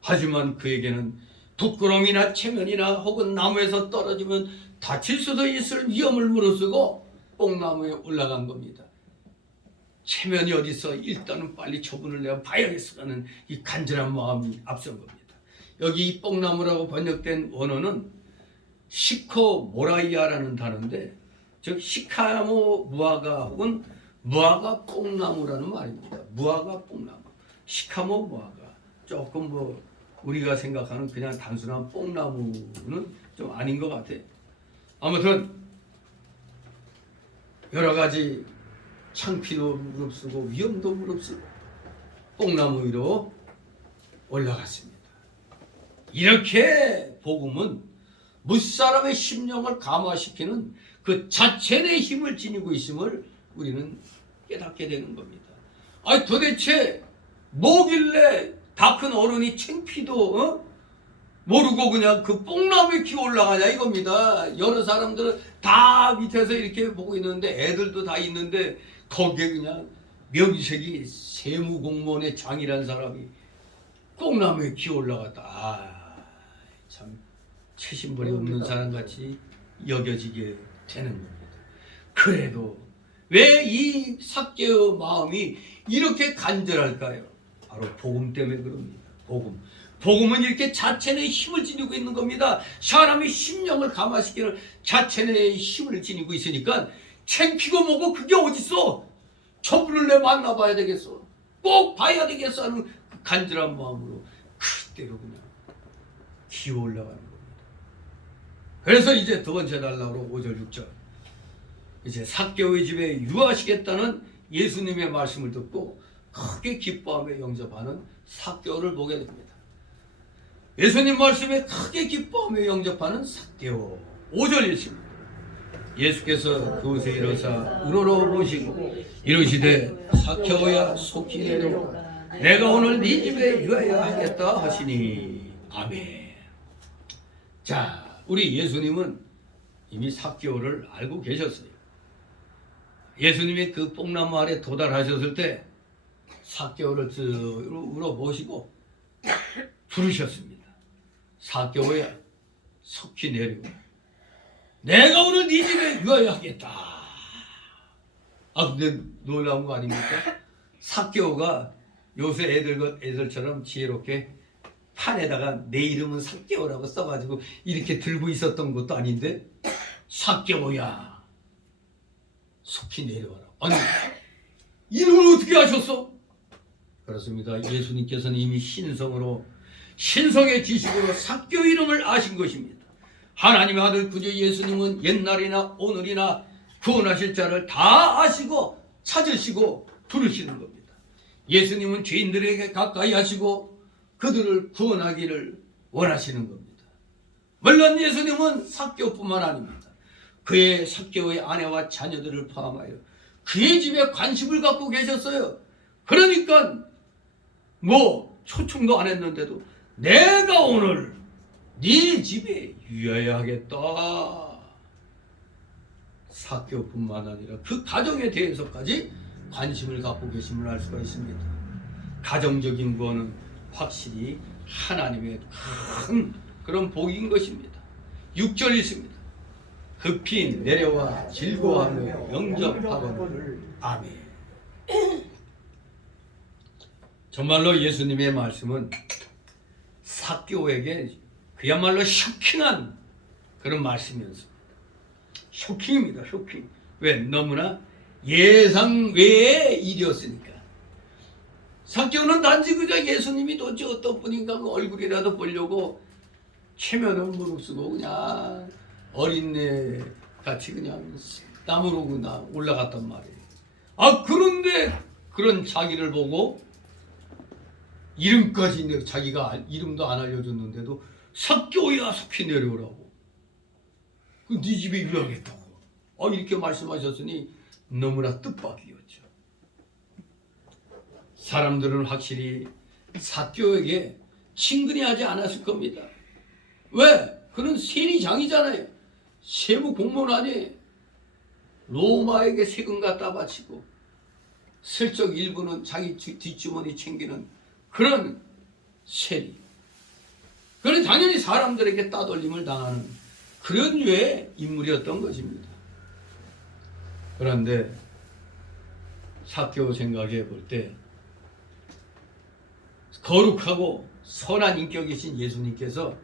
하지만 그에게는 부끄러움이나 체면이나 혹은 나무에서 떨어지면 다칠 수도 있을 위험을 무릅쓰고 뽕나무에 올라간 겁니다. 체면이 어디서 일단은 빨리 처분을 내가 봐야겠어라는 이 간절한 마음이 앞선 겁니다. 여기 이 뽕나무라고 번역된 원어는 시코 모라이아라는 단어인데 즉 시카모 무화과 혹은 무화과 뽕나무라는 말입니다. 무화과 뽕나무, 시카모 무화과. 조금 뭐 우리가 생각하는 그냥 단순한 뽕나무는 좀 아닌 것 같아요. 아무튼 여러 가지 창피도 무릅쓰고 위험도 무릅쓰고 뽕나무 위로 올라갔습니다. 이렇게 복음은 무사람의 심령을 감화시키는 그 자체 내 힘을 지니고 있음을 우리는 깨닫게 되는 겁니다. 아니 도대체 뭐길래 다 큰 어른이 창피도 모르고 그냥 그 뽕나무에 기어 올라가냐 이겁니다. 여러 사람들은 다 밑에서 이렇게 보고 있는데 애들도 다 있는데 거기에 그냥 명색이 세무공무원의 장이라는 사람이 뽕나무에 기어 올라갔다. 참 체신벌이 없는 사람같이 여겨지게 되는 겁니다. 그래도 왜 이 삭개의 마음이 이렇게 간절할까요? 바로 복음 때문에 그럽니다. 복음은 이렇게 자체 내에 힘을 지니고 있는 겁니다. 사람의 심령을 감화시키는 자체 내에 힘을 지니고 있으니까 창피고 뭐고 그게 어딨어? 저분을 내 만나봐야 되겠어. 꼭 봐야 되겠어 하는 그 간절한 마음으로 그대로 그냥 기어 올라가는 겁니다. 그래서 이제 두 번째 날라로 5절 6절 이제 삭개오의 집에 유하시겠다는 예수님의 말씀을 듣고 크게 기뻐하며 영접하는 삭개오를 보게 됩니다. 예수님 말씀에 크게 기뻐하며 영접하는 삭개오. 5절 있습니다. 예수께서 그곳에 이르사 우러러보시고 이르시되 삭개오야 속히 내려오라. 내가 오늘 네 집에 유하여 하겠다 하시니. 아멘. 자, 우리 예수님은 이미 삭개오를 알고 계셨어요. 예수님이 그 뽕나무 아래 도달하셨을 때 삭개오를 울어보시고 부르셨습니다. 삭개오야 속히 내려오라. 내가 오늘 네 집에 유하여 하겠다. 아 근데 놀라운 거 아닙니까? 삭개오가 요새 애들처럼 지혜롭게 판에다가 내 이름은 삭개오라고 써가지고 이렇게 들고 있었던 것도 아닌데 삭개오야 속히 내려와라. 아니 이름을 어떻게 아셨어? 그렇습니다. 예수님께서는 이미 신성의 지식으로 삭개오 이름을 아신 것입니다. 하나님의 아들 구주 예수님은 옛날이나 오늘이나 구원하실 자를 다 아시고 찾으시고 부르시는 겁니다. 예수님은 죄인들에게 가까이 하시고 그들을 구원하기를 원하시는 겁니다. 물론 예수님은 삭개오뿐만 아닙니다. 그의 삭개오의 아내와 자녀들을 포함하여 그의 집에 관심을 갖고 계셨어요. 그러니까 초청도 안 했는데도 내가 오늘 네 집에 유하여 하겠다. 삭개오뿐만 아니라 그 가정에 대해서까지 관심을 갖고 계심을 알 수가 있습니다. 가정적인 구원은 확실히 하나님의 큰 그런 복인 것입니다. 6절 있습니다. 급히 내려와 즐거워하며 영접하거늘. 아멘. 정말로 예수님의 말씀은 삭개오에게 그야말로 쇼킹한 그런 말씀이었습니다. 쇼킹입니다. 쇼킹. 왜? 너무나 예상 외의 일이었으니까. 삭개오는 단지 그저 예수님이 도대체 어떤 분인가 그 얼굴이라도 보려고 체면을 무릅쓰고 그냥 어린애 같이 그냥 땀으로 그냥 올라갔단 말이에요. 아 그런데 그런 자기를 보고 이름까지 자기가 이름도 안 알려줬는데도 삭개오야 속히 내려오라고. 그 네 집에 유하겠다고. 이렇게 말씀하셨으니 너무나 뜻밖이었죠. 사람들은 확실히 삭개오에게 친근히 하지 않았을 겁니다. 왜? 그는 세리장이잖아요. 세무 공무원이 로마에게 세금 갖다 바치고 슬쩍 일부는 자기 뒷주머니 챙기는 그런 세리. 그는 당연히 사람들에게 따돌림을 당하는 그런 류의 인물이었던 것입니다. 그런데 삭개오 생각해 볼 때 거룩하고 선한 인격이신 예수님께서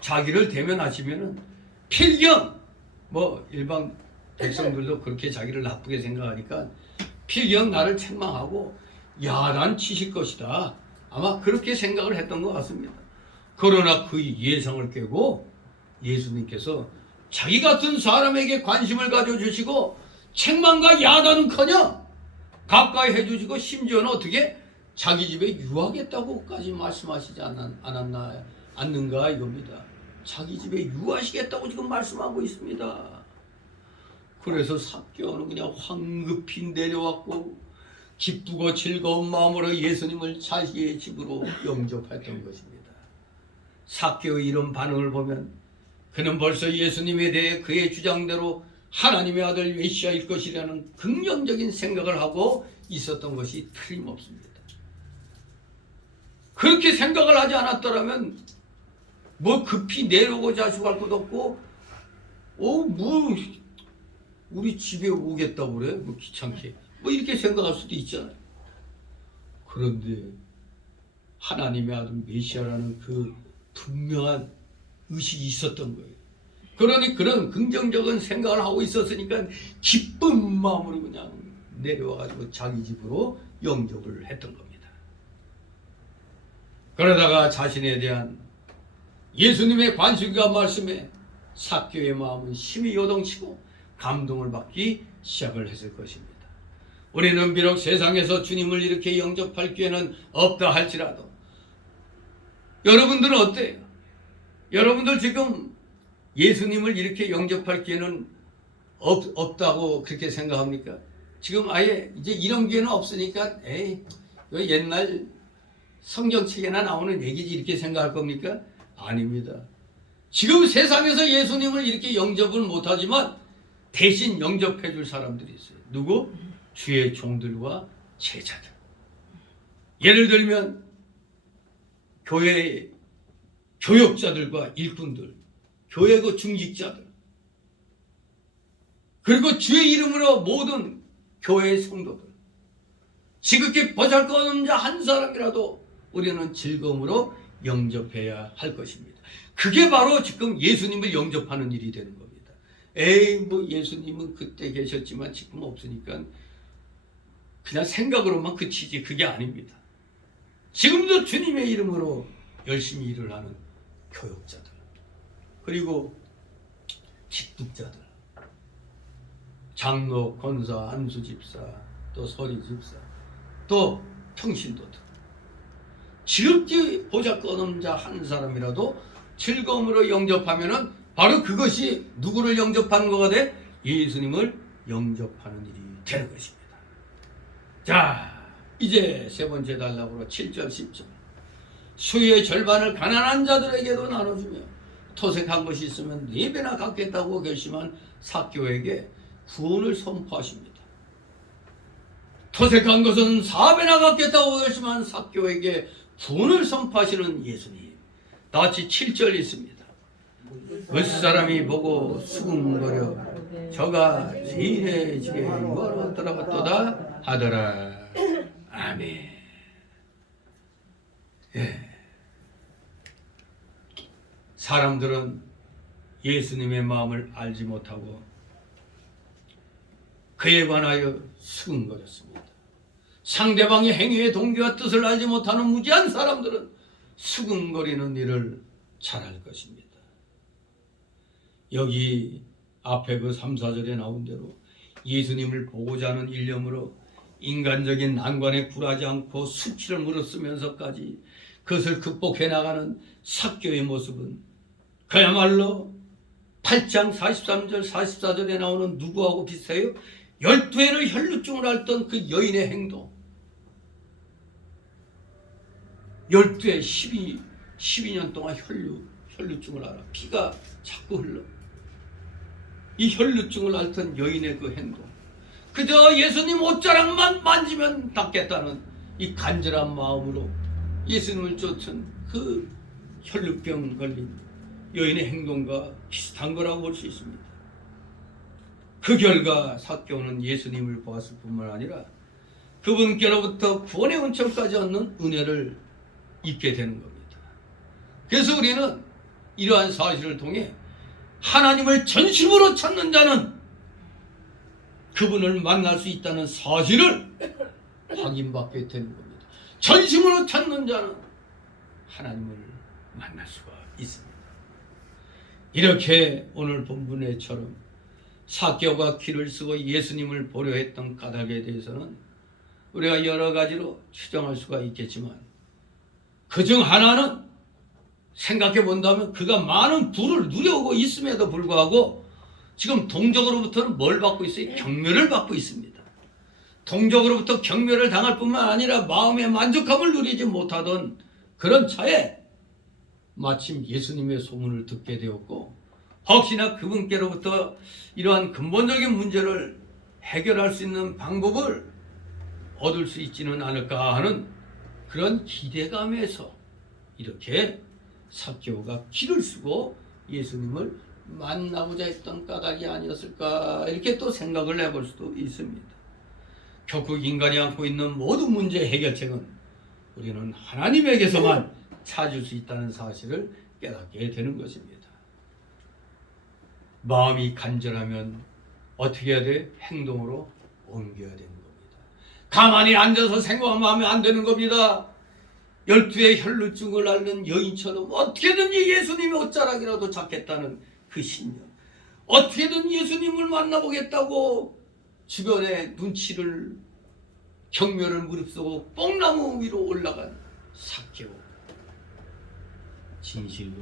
자기를 대면하시면은 필경 뭐 일반 백성들도 그렇게 자기를 나쁘게 생각하니까 필경 나를 책망하고 야단치실 것이다. 아마 그렇게 생각을 했던 것 같습니다. 그러나 그 예상을 깨고 예수님께서 자기 같은 사람에게 관심을 가져주시고 책망과 야단은커녕 가까이 해주시고 심지어는 어떻게 자기 집에 유하겠다고까지 말씀하시지 않는가 이겁니다. 자기 집에 유하시겠다고 지금 말씀하고 있습니다. 그래서 삭개오는 그냥 황급히 내려왔고 기쁘고 즐거운 마음으로 예수님을 자기의 집으로 영접했던 것입니다. 삭개오의 이런 반응을 보면 그는 벌써 예수님에 대해 그의 주장대로 하나님의 아들 메시아일 것이라는 긍정적인 생각을 하고 있었던 것이 틀림없습니다. 그렇게 생각을 하지 않았더라면 뭐 급히 내려오고자 하시고 것도 없고 뭐 우리 집에 오겠다고 그래? 뭐 귀찮게 뭐 이렇게 생각할 수도 있잖아요. 그런데 하나님의 아들 메시아라는 그 분명한 의식이 있었던 거예요. 그러니 그런 긍정적인 생각을 하고 있었으니까 기쁜 마음으로 그냥 내려와가지고 자기 집으로 영접을 했던 겁니다. 그러다가 자신에 대한 예수님의 관심과 말씀에 삭개오의 마음은 심히 요동치고 감동을 받기 시작을 했을 것입니다. 우리는 비록 세상에서 주님을 이렇게 영접할 기회는 없다 할지라도 여러분들은 어때요? 여러분들 지금 예수님을 이렇게 영접할 기회는 없다고 그렇게 생각합니까? 지금 아예 이제 이런 기회는 없으니까 이거 옛날 성경책에나 나오는 얘기지 이렇게 생각할 겁니까? 아닙니다. 지금 세상에서 예수님을 이렇게 영접을 못하지만 대신 영접해 줄 사람들이 있어요. 누구? 주의 종들과 제자들. 예를 들면 교회 교역자들과 일꾼들, 교회 그 중직자들, 그리고 주의 이름으로 모든 교회의 성도들, 지극히 보잘것없는 자 한 사람이라도 우리는 즐거움으로 영접해야 할 것입니다. 그게 바로 지금 예수님을 영접하는 일이 되는 겁니다. 뭐 예수님은 그때 계셨지만 지금 없으니까 그냥 생각으로만 그치지 그게 아닙니다. 지금도 주님의 이름으로 열심히 일을 하는 교역자들, 그리고 직득자들, 장로, 권사, 안수 집사, 또 서리 집사, 또 평신도들, 지극히 보잘것없는 자 한 사람이라도 즐거움으로 영접하면은 바로 그것이 누구를 영접하는 거가 돼? 예수님을 영접하는 일이 되는 것입니다. 자, 이제 세 번째 단락으로 7절 10절. 수의 절반을 가난한 자들에게도 나눠주며 토색한 것이 있으면 4배나 갚겠다고 결심한 삭개오에게 구원을 선포하십니다. 토색한 것은 4배나 갚겠다고 결심한 삭개오에게 구원을 선포하시는 예수님. 나같이 7절 있습니다. 윗사람이 보고 수군거려 저가 죄인의 집에 유하로 들어갔도다 하더라. 아멘. 사람들은 예수님의 마음을 알지 못하고 그에 관하여 수군거렸습니다. 상대방의 행위의 동기와 뜻을 알지 못하는 무지한 사람들은 수군거리는 일을 잘할 것입니다. 여기 앞에 그 3, 4절에 나온 대로 예수님을 보고자 하는 일념으로 인간적인 난관에 굴하지 않고 수치를 무릅쓰면서까지 그것을 극복해 나가는 삭개오의 모습은 그야말로 8장 43절 44절에 나오는 누구하고 비슷해요? 12회를 혈루증을 앓던 그 여인의 행동. 12회 12년 동안 혈루증을 앓아. 피가 자꾸 흘러. 이 혈루증을 앓던 여인의 그 행동, 그저 예수님 옷자락만 만지면 낫겠다는 이 간절한 마음으로 예수님을 쫓은 그 혈루병 걸린 여인의 행동과 비슷한 거라고 볼 수 있습니다. 그 결과 삭개오는 예수님을 보았을 뿐만 아니라 그분께로부터 구원의 은총까지 얻는 은혜를 입게 되는 겁니다. 그래서 우리는 이러한 사실을 통해 하나님을 전심으로 찾는 자는 그분을 만날 수 있다는 사실을 확인받게 되는 겁니다. 전심으로 찾는 자는 하나님을 만날 수가 있습니다. 이렇게 오늘 본문에처럼 삭개오가 길을 쓰고 예수님을 보려 했던 까닭에 대해서는 우리가 여러 가지로 추정할 수가 있겠지만 그중 하나는 생각해 본다면 그가 많은 부를 누려오고 있음에도 불구하고 지금 동족으로부터는 뭘 받고 있어요? 경멸을 받고 있습니다. 동족으로부터 경멸을 당할 뿐만 아니라 마음의 만족함을 누리지 못하던 그런 차에 마침 예수님의 소문을 듣게 되었고 혹시나 그분께로부터 이러한 근본적인 문제를 해결할 수 있는 방법을 얻을 수 있지는 않을까 하는 그런 기대감에서 이렇게 삭개오가 길을 쓰고 예수님을 만나고자 했던 까닭이 아니었을까 이렇게 또 생각을 해볼 수도 있습니다. 결국 인간이 안고 있는 모든 문제 해결책은 우리는 하나님에게서만 찾을 수 있다는 사실을 깨닫게 되는 것입니다. 마음이 간절하면 어떻게 해야 돼? 행동으로 옮겨야 되는 겁니다. 가만히 앉아서 생각하면 안 되는 겁니다. 12의 혈루증을 앓는 여인처럼 어떻게든지 예수님의 옷자락이라도 잡겠다는 그 신념, 어떻게든 예수님을 만나보겠다고 주변의 눈치를 경멸을 무릅쓰고 뽕나무 위로 올라간 삭개오, 진실로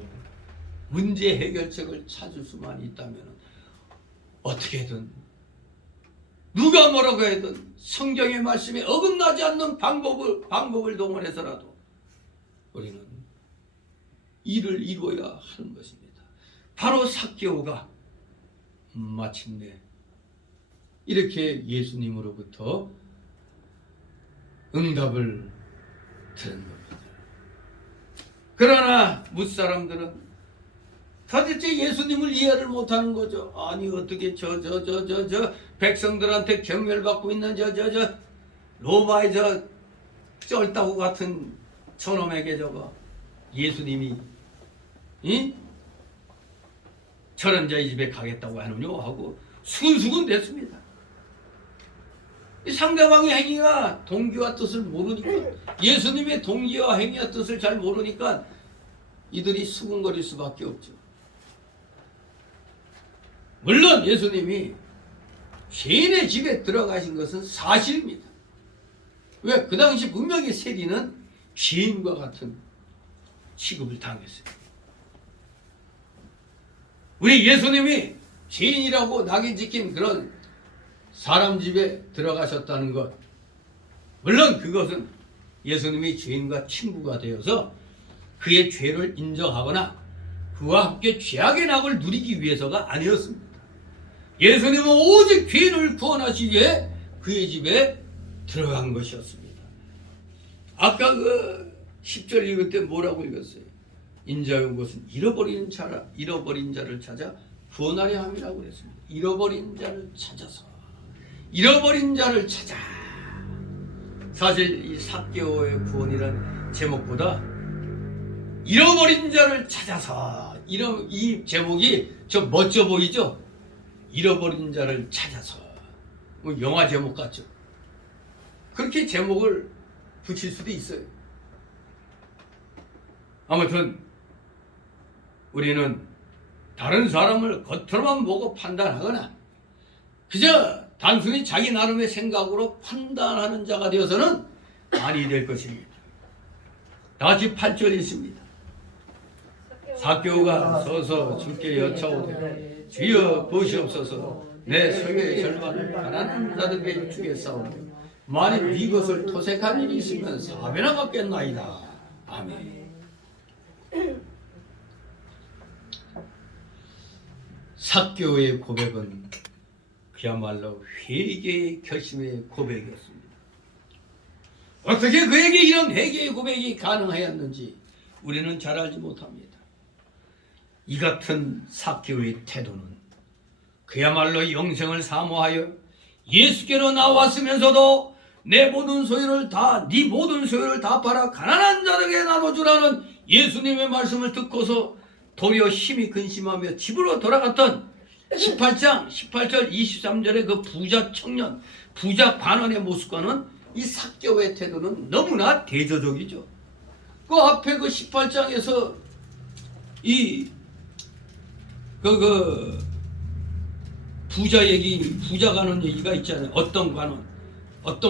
문제 해결책을 찾을 수만 있다면 어떻게든 누가 뭐라고 해든 성경의 말씀에 어긋나지 않는 방법을 동원해서라도 우리는 일을 이루어야 하는 것입니다. 바로 삭개오가 마침내 이렇게 예수님으로부터 응답을 들은 겁니다. 그러나 뭇사람들은 도대체 예수님을 이해를 못하는 거죠. 아니 어떻게 저 백성들한테 경멸받고 있는 저 로마의 저 쩔다구 같은 저놈에게 저거 예수님이 저런 자의 집에 가겠다고 하느뇨 하고 수근수근 됐습니다. 상대방의 행위와 동기와 뜻을 모르니까, 예수님의 동기와 행위와 뜻을 잘 모르니까 이들이 수근거릴 수밖에 없죠. 물론 예수님이 죄인의 집에 들어가신 것은 사실입니다. 왜? 그 당시 분명히 세리는 죄인과 같은 취급을 당했어요. 우리 예수님이 죄인이라고 낙인 찍힌 그런 사람 집에 들어가셨다는 것, 물론 그것은 예수님이 죄인과 친구가 되어서 그의 죄를 인정하거나 그와 함께 죄악의 낙을 누리기 위해서가 아니었습니다. 예수님은 오직 죄인을 구원하시기 위해 그의 집에 들어간 것이었습니다. 아까 그 10절 읽을 때 뭐라고 읽었어요? 인자의 온 것은 잃어버린 자를 찾아 구원하려 함이라고 그랬습니다. 잃어버린 자를 찾아서, 잃어버린 자를 찾아. 사실 이 삭개오의 구원이라는 제목보다 잃어버린 자를 찾아서, 이 제목이 좀 멋져 보이죠? 잃어버린 자를 찾아서. 뭐 영화 제목 같죠? 그렇게 제목을 붙일 수도 있어요. 아무튼 우리는 다른 사람을 겉으로만 보고 판단하거나 그저 단순히 자기 나름의 생각으로 판단하는 자가 되어서는 아니 될 것입니다. 다시 8절에 있습니다. 삭개오가 서서 주께 여차오되 주여 보시옵소서, 내 소유의 절반을 가난한 자들에게 주겠사오니 만일 이것을 토색한 일이 있으면 4배나 갚겠나이다. 아멘. 삭개오의 고백은 그야말로 회개의 결심의 고백이었습니다. 어떻게 그에게 이런 회개의 고백이 가능하였는지 우리는 잘 알지 못합니다. 이 같은 삭개오의 태도는 그야말로 영생을 사모하여 예수께로 나왔으면서도 내 모든 소유를 다, 네 모든 소유를 다 팔아 가난한 자들에게 나눠주라는 예수님의 말씀을 듣고서 도리어 힘이 근심하며 집으로 돌아갔던 18장 18절 23절의 그 부자 청년, 부자 관원의 모습과는 이 삭개오의 태도는 너무나 대조적이죠. 그 앞에 그 18장에서 이 부자 얘기, 부자 관원 얘기가 있잖아요. 어떤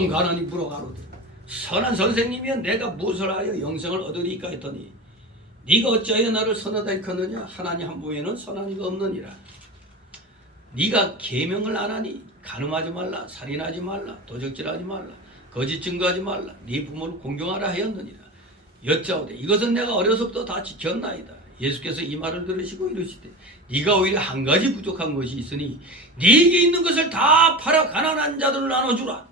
관원이 물어가로되 선한 선생님이여 내가 무엇을 하여 영생을 얻으리까 했더니 네가 어찌하여 나를 선하다 일컫느냐 하나님 한 분에는 선한 이가 없느니라. 네가 계명을 안 하니 간음하지 말라, 살인하지 말라, 도적질하지 말라, 거짓 증거하지 말라, 네 부모를 공경하라 하였느니라. 여짜오되 이것은 내가 어려서부터 다 지켰나이다. 예수께서 이 말을 들으시고 이르시되 네가 오히려 한 가지 부족한 것이 있으니 네게 있는 것을 다 팔아 가난한 자들을 나눠주라.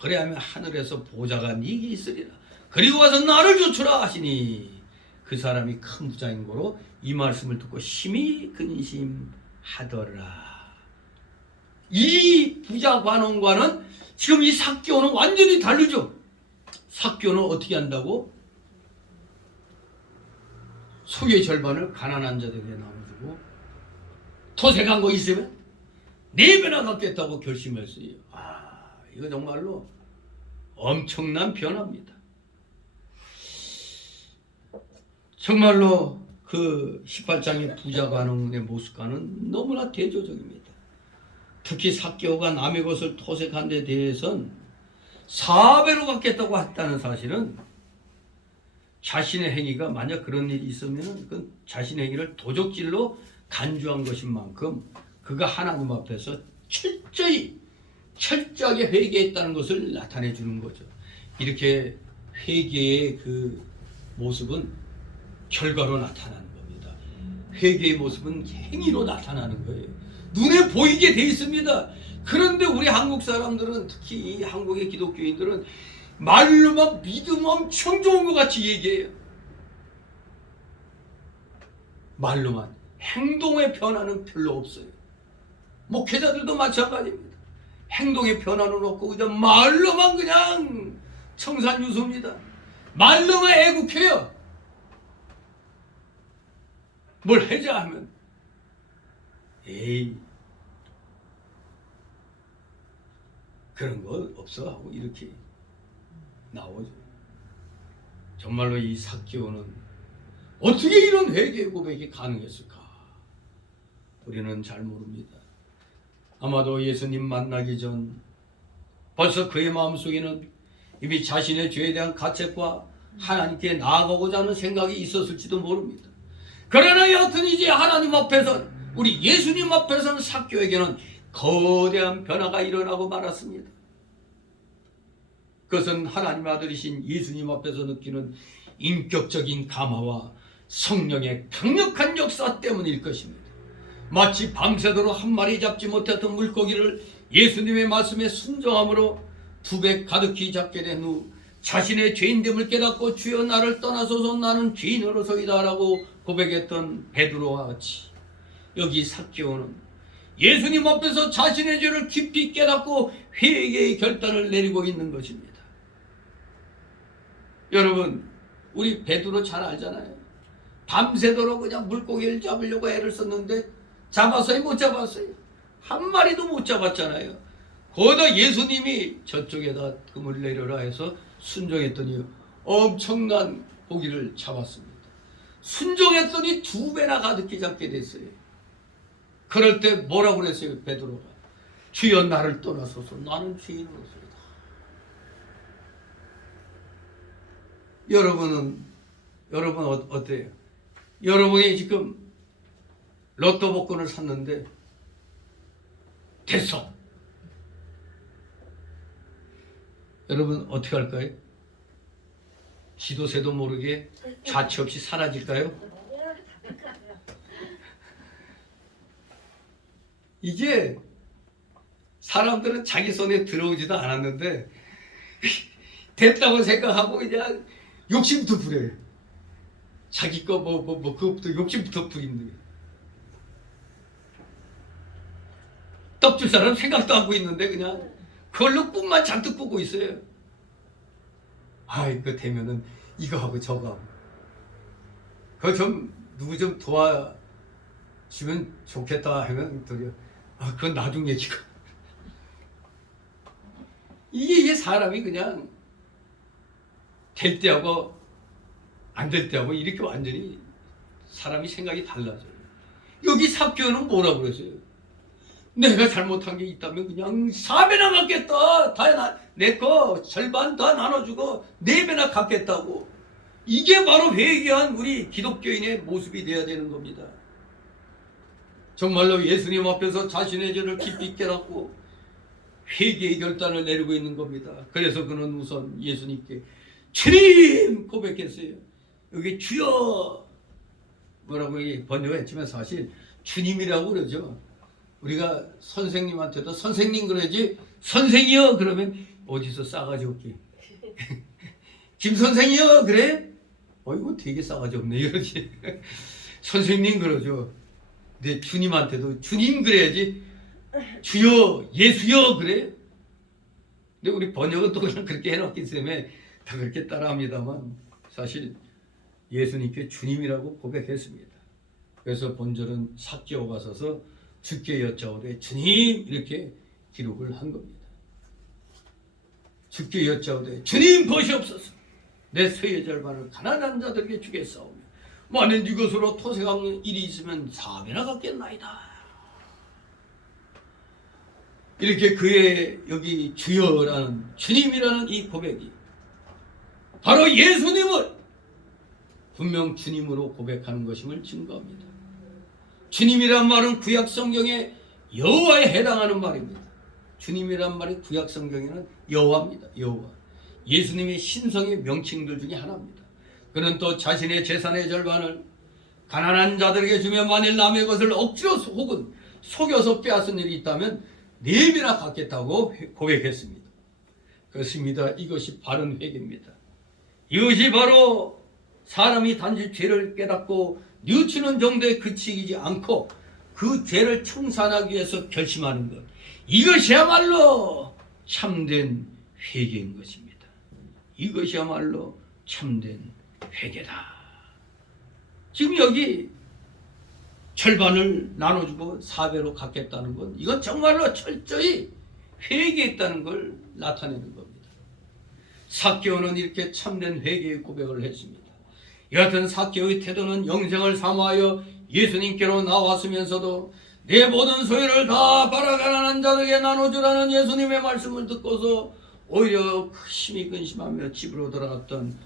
그래야면 하늘에서 보좌가 네게 있으리라. 그리고 와서 나를 좇으라 하시니 그 사람이 큰 부자인 고로 이 말씀을 듣고 심히 근심하더라. 이 부자 관원과는 지금 이 삭개오는 완전히 다르죠. 삭개오는 어떻게 한다고? 소유의 절반을 가난한 자들에게 나눠주고 토색한 거 있으면 4배나 갚겠다고 결심했어요. 이거 정말로 엄청난 변화입니다. 정말로 그 18장의 부자 관원의 모습과는 너무나 대조적입니다. 특히 삭개오가 남의 것을 토색한 데 대해서는 4배로 갚겠다고 했다는 사실은 자신의 행위가 만약 그런 일이 있으면 그 자신의 행위를 도적질로 간주한 것인 만큼 그가 하나님 앞에서 철저하게 회개했다는 것을 나타내 주는 거죠. 이렇게 회개의 그 모습은 결과로 나타나는 겁니다. 회개의 모습은 행위로 나타나는 거예요. 눈에 보이게 돼 있습니다. 그런데 우리 한국 사람들은, 특히 이 한국의 기독교인들은 말로만 믿음 엄청 좋은 것 같이 얘기해요. 말로만. 행동의 변화는 별로 없어요. 목회자들도 마찬가지입니다. 행동의 변화는 없고 그냥 말로만 그냥 청산유수입니다. 말로만 애국해요. 뭘 해자 하면 에이 그런 거 없어 하고 이렇게 나오죠. 정말로 이 삭개오는 어떻게 이런 회개 고백이 가능했을까? 우리는 잘 모릅니다. 아마도 예수님 만나기 전 벌써 그의 마음속에는 이미 자신의 죄에 대한 가책과 하나님께 나아가고자 하는 생각이 있었을지도 모릅니다. 그러나 여하튼 이제 하나님 앞에서, 우리 예수님 앞에서는 삭개오에게는 거대한 변화가 일어나고 말았습니다. 그것은 하나님 아들이신 예수님 앞에서 느끼는 인격적인 감화와 성령의 강력한 역사 때문일 것입니다. 마치 밤새도록 한 마리 잡지 못했던 물고기를 예수님의 말씀에 순종함으로 2배 가득히 잡게 된 후 자신의 죄인됨을 깨닫고 주여 나를 떠나소서 나는 죄인으로서이다 라고 고백했던 베드로와 같이 여기 삭개오는 예수님 앞에서 자신의 죄를 깊이 깨닫고 회개의 결단을 내리고 있는 것입니다. 여러분, 우리 베드로 잘 알잖아요. 밤새도록 그냥 물고기를 잡으려고 애를 썼는데 잡았어요? 못 잡았어요? 한 마리도 못 잡았잖아요. 거기다 예수님이 저쪽에다 그물 내려라 해서 순종했더니 엄청난 고기를 잡았습니다. 순종했더니 2배나 가득히 잡게 됐어요. 그럴 때 뭐라고 그랬어요? 베드로가 주여 나를 떠나소서 나는 죄인으로서이다. 여러분 어때요? 여러분이 지금 로또 복권을 샀는데 됐어. 여러분 어떻게 할까요? 지도새도 모르게 좌치 없이 사라질까요? 이게 사람들은 자기 손에 들어오지도 않았는데 됐다고 생각하고 그냥 욕심부터 부려요. 자기 거 그것부터 욕심부터 부리는 거예요. 떡 줄 사람 생각도 하고 있는데 그냥 그걸로 꿈만 잔뜩 꾸고 있어요. 아, 이거 되면은 이거 하고 저거 하고. 그거 좀 누구 좀 도와주면 좋겠다 하면 도리어 그건 나중 얘기고. 이게 사람이 그냥 될 때하고 안 될 때하고 이렇게 완전히 사람이 생각이 달라져요. 여기 삭개오는 뭐라고 그랬어요? 내가 잘못한 게 있다면 그냥 4배나 갚겠다. 다 내 거 절반 다 나눠주고 4배나 갚겠다고. 이게 바로 회개한 우리 기독교인의 모습이 되어야 되는 겁니다. 정말로 예수님 앞에서 자신의 죄를 깊이 깨닫고 회개의 결단을 내리고 있는 겁니다. 그래서 그는 우선 예수님께 주님 고백했어요. 여기 주여 뭐라고 번역했지만 사실 주님이라고 그러죠. 우리가 선생님한테도 선생님 그러지 선생이여 그러면 어디서 싸가지 없게 김 선생이여 그래? 이거 되게 싸가지 없네 이러지. 선생님 그러죠. 근데 주님한테도 주님 그래야지 주여 예수여 그래? 근데 우리 번역은 또 그냥 그렇게 해놨기 때문에 다 그렇게 따라합니다만 사실 예수님께 주님이라고 고백했습니다. 그래서 본절은 삭개오가 서서 주께 여짜오되 주님 이렇게 기록을 한 겁니다. 주께 여짜오되 주님 보시옵소서. 내 쇠의 절반을 가난한 자들에게 주겠사오며 만일 이것으로 토색하는 일이 있으면 4배나 갚겠나이다. 이렇게 그의 여기 주여라는 주님이라는 이 고백이 바로 예수님을 분명 주님으로 고백하는 것임을 증거합니다. 주님이란 말은 구약 성경에 여호와에 해당하는 말입니다. 주님이란 말이 구약 성경에는 여호와입니다. 여호와. 예수님의 신성의 명칭들 중에 하나입니다. 그는 또 자신의 재산의 절반을 가난한 자들에게 주며 만일 남의 것을 억지로 혹은 속여서 빼앗은 일이 있다면 4배나 갚겠다고 고백했습니다. 그렇습니다. 이것이 바른 회개입니다. 이것이 바로 사람이 단지 죄를 깨닫고 뉘우치는 정도에 그치지 않고 그 죄를 청산하기 위해서 결심하는 것. 이것이야말로 참된 회개인 것입니다. 이것이야말로 참된 회개다. 지금 여기 절반을 나눠주고 4배로 갚겠다는 건 이건 정말로 철저히 회개했다는 걸 나타내는 겁니다. 삭개오는 이렇게 참된 회개의 고백을 했습니다. 여하튼 삭개오의 태도는 영생을 사모하여 예수님께로 나왔으면서도 내 모든 소유를 다 팔아 가난한 자들에게 나눠주라는 예수님의 말씀을 듣고서 오히려 심히 근심하며 집으로 돌아갔던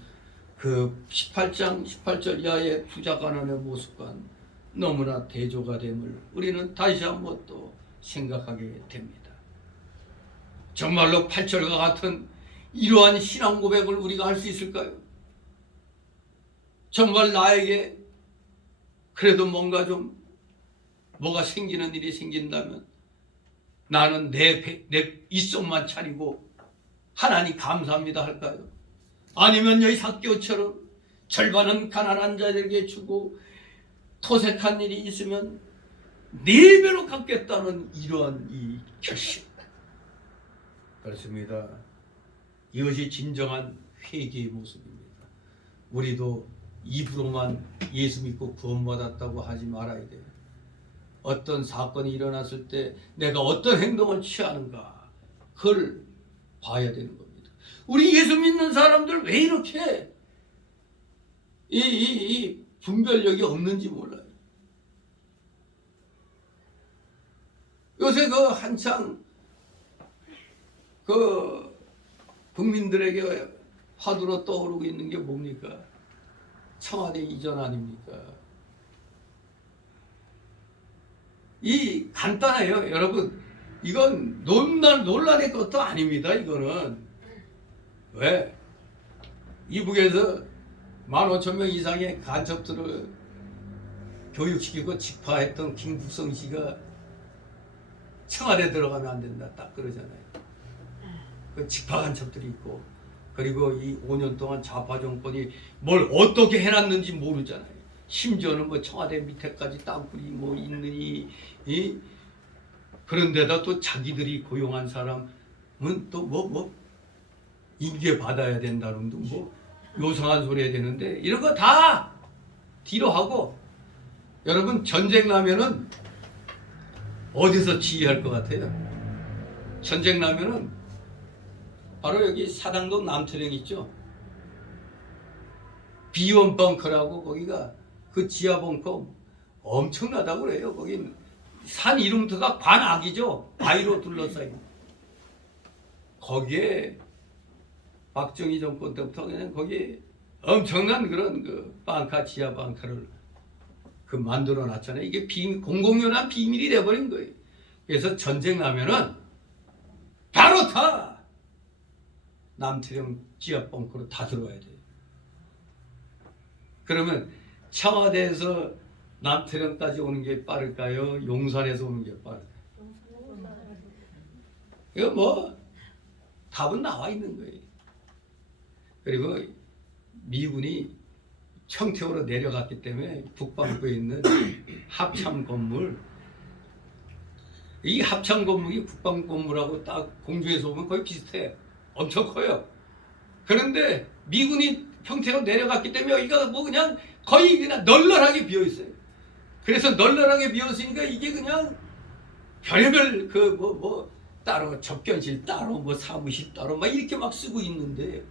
그 18장 18절 이하의 부자 가난의 모습과 너무나 대조가 됨을 우리는 다시 한번 또 생각하게 됩니다. 정말로 8절과 같은 이러한 신앙 고백을 우리가 할 수 있을까요? 정말 나에게 그래도 뭔가 좀 뭐가 생기는 일이 생긴다면 나는 내 입속만 차리고 하나님 감사합니다 할까요? 아니면 여기 삭개오처럼 절반은 가난한 자들에게 주고 토색한 일이 있으면 4배로 갚겠다는 이러한 이 결심. 그렇습니다. 이것이 진정한 회개의 모습입니다. 우리도 입으로만 예수 믿고 구원받았다고 하지 말아야 돼요. 어떤 사건이 일어났을 때 내가 어떤 행동을 취하는가 그걸 봐야 되는 겁니다. 우리 예수 믿는 사람들 왜 이렇게 이 분별력이 없는지 몰라요. 요새 그 한창 그 국민들에게 화두로 떠오르고 있는 게 뭡니까? 청와대 이전 아닙니까? 이 간단해요. 여러분 이건 논란의 것도 아닙니다. 이거는 왜? 이북에서 15,000명 이상의 간첩들을 교육시키고 집파했던 김국성 씨가 청와대 들어가면 안 된다 딱 그러잖아요. 그 직파간첩들이 있고 그리고 이 5년 동안 좌파 정권이 뭘 어떻게 해놨는지 모르잖아요. 심지어는 뭐 청와대 밑에까지 땅굴이 뭐 있느니 그런데다 또 자기들이 고용한 사람은 또 뭐 인계 받아야 된다는 뭐 요상한 소리 해야 되는데 이런 거 다 뒤로 하고 여러분 전쟁 나면은 어디서 지휘할 것 같아요? 전쟁 나면은 바로 여기 사당동 남태령 있죠? 비원 벙커라고 거기가 그 지하 벙커 엄청나다고 그래요. 거기 산 이름부터가 관악이죠. 바위로 둘러싸인. 거기에 박정희 정권 때부터 그냥 거기 엄청난 그런 그 벙커 지하 벙커를 그 만들어 놨잖아요. 이게 공공연한 비밀이 돼버린 거예요. 그래서 전쟁 나면은 바로 다 남태령 지하 벙커로 다 들어와야 돼요. 그러면 청와대에서 남태령까지 오는 게 빠를까요? 용산에서 오는 게 빠를까요? 이거 뭐 답은 나와 있는 거예요. 그리고 미군이 청태호로 내려갔기 때문에 북방구에 있는 합참 건물, 이 합참 건물이 북방 건물하고 딱 공주에서 보면 거의 비슷해. 엄청 커요. 그런데 미군이 평택으로 내려갔기 때문에 여기가 뭐 그냥 거의 그냥 널널하게 비어 있어요. 그래서 널널하게 비어 있으니까 이게 그냥 별의별 그 뭐 따로 접견실 따로 뭐 사무실 따로 막 이렇게 막 쓰고 있는데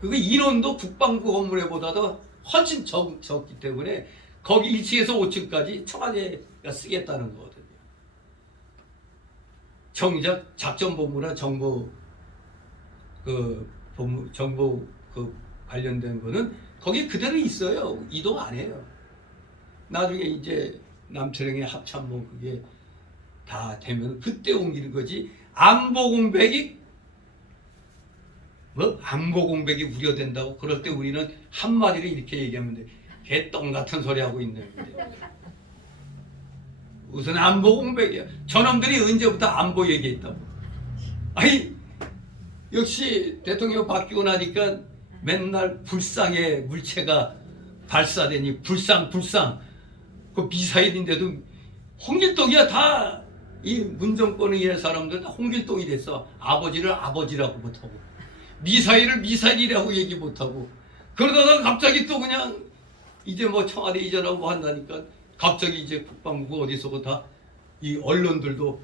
그게 인원도 국방부 건물에보다도 훨씬 적기 때문에 거기 1층에서 5층까지 청와대가 쓰겠다는 거거든요. 정작 작전본부나 정보 정보 관련된 거는 거기 그대로 있어요. 이동 안 해요. 나중에 이제 남태령의 합참뭐 그게 다 되면 그때 옮기는 거지. 안보 공백이 우려된다고 그럴 때 우리는 한마디로 이렇게 얘기하면 돼. 개똥 같은 소리 하고 있는 건데. 무슨 안보 공백이야. 저놈들이 언제부터 안보 얘기했다고. 아니 역시 대통령 바뀌고 나니까 맨날 불상의 물체가 발사되니 불상 그 미사일인데도 홍길동이야. 다 이 문정권에 있는 사람들 다 홍길동이 됐어. 아버지를 아버지라고 못하고 미사일을 미사일이라고 얘기 못하고 그러다가 갑자기 또 그냥 이제 뭐 청와대 이전하고 뭐 한다니까 갑자기 이제 국방부가 어디서 다 이 언론들도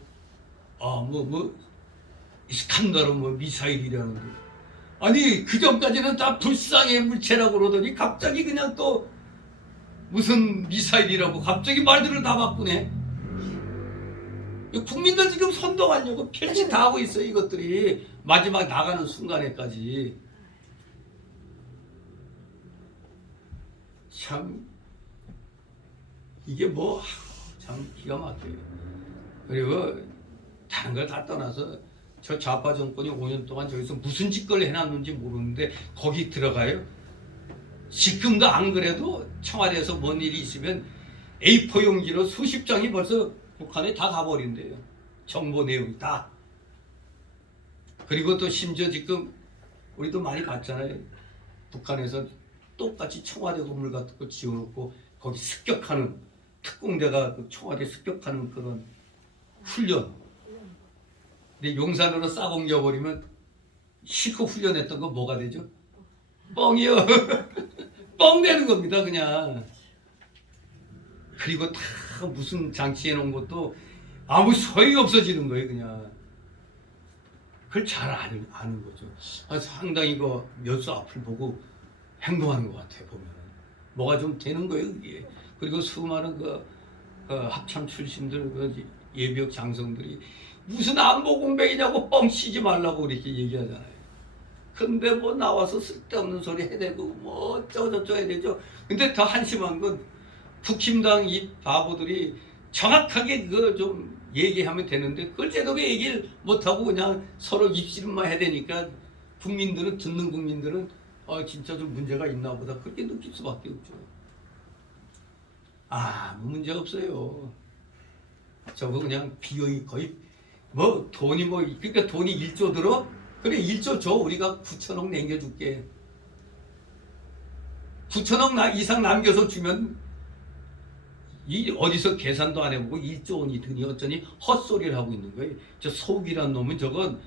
스칸다로 뭐 미사일이라는데 아니 그 전까지는 다 불상의 물체라고 그러더니 갑자기 그냥 또 무슨 미사일이라고 갑자기 말들을 다 바꾸네. 국민들 지금 선동하려고 별짓 다 하고 있어요. 이것들이 마지막 나가는 순간에까지. 참 이게 뭐 참 기가 막혀요. 그리고 다른 걸 다 떠나서 저 좌파 정권이 5년 동안 저기서 무슨 짓걸 해놨는지 모르는데 거기 들어가요. 지금도 안 그래도 청와대에서 뭔 일이 있으면 A4 용지로 수십 장이 벌써 북한에 다 가버린대요. 정보 내용이 다. 그리고 또 심지어 지금 우리도 많이 봤잖아요. 북한에서 똑같이 청와대 건물 같은 거 지어놓고 거기 습격하는 특공대가 청와대 습격하는 그런 훈련. 근데 용산으로 싹 옮겨버리면 실컷 훈련했던 거 뭐가 되죠? 뻥이요. 뻥 되는 겁니다 그냥. 그리고 다 무슨 장치해 놓은 것도 아무 소용이 없어지는 거예요 그냥. 그걸 잘 아는 거죠. 상당히 그 몇 수 앞을 보고 행동하는 것 같아요 보면. 뭐가 좀 되는 거예요 그게. 그리고 수많은 그 합참 출신들 그 예비역 장성들이 무슨 안보 공백이냐고 뻥 치지 말라고 이렇게 얘기하잖아요. 근데 뭐 나와서 쓸데없는 소리 해대고 뭐 어쩌고저쩌고 해야 되죠. 근데 더 한심한 건 국힘당 이 바보들이 정확하게 그거 좀 얘기하면 되는데 그걸 제대로 얘기를 못하고 그냥 서로 입씨름만 해야 되니까 국민들은 듣는 국민들은 진짜 좀 문제가 있나 보다 그렇게 느낄 수밖에 없죠. 아무 문제 없어요. 저거 그냥 거의 뭐 돈이 뭐 그러니까 돈이 1조 들어? 그래 1조 줘. 우리가 9천억 남겨줄게. 9천억 이상 남겨서 주면 이 어디서 계산도 안 해보고 1조 원이 드니 어쩌니 헛소리를 하고 있는 거예요. 저 속이란 놈은 저건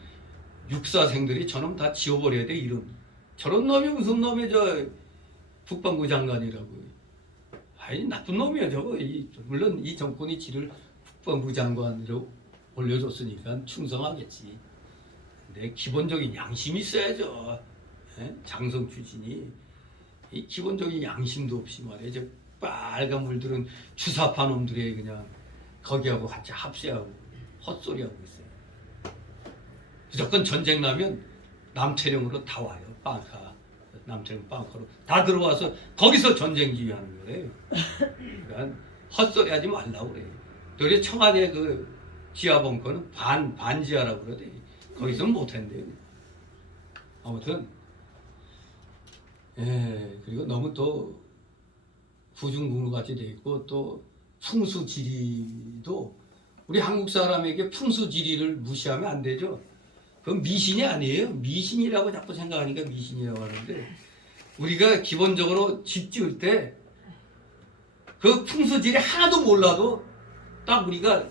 육사생들이 저놈 다 지워버려야 돼 이름. 저런 놈이 무슨 놈이 저 국방부 장관이라고. 아니 나쁜 놈이야 저거. 물론 이 정권이 지를 국방부 장관으로 올려줬으니까 충성하겠지. 근데 기본적인 양심이 있어야죠. 에? 장성 출신이 이 기본적인 양심도 없이 말이야. 저 빨간 물들은 주사파 놈들이 그냥 거기하고 같이 합세하고 헛소리하고 있어요. 무조건 전쟁 나면 남태령으로 다 와요. 빵카. 남태령 빵카로 다 들어와서 거기서 전쟁 지휘하는 거래요. 그러니까 헛소리 하지 말라고 그래요. 도리어 청와대 그 지하벙커는 반지하라고 그러대. 거기서는 못한대요. 아무튼 그리고 너무 또 구중궁궐같이 돼 있고 또 풍수지리도 우리 한국 사람에게 풍수지리를 무시하면 안 되죠. 그건 미신이 아니에요. 미신이라고 자꾸 생각하니까 미신이라고 하는데 우리가 기본적으로 집 지을 때 그 풍수지리 하나도 몰라도 딱 우리가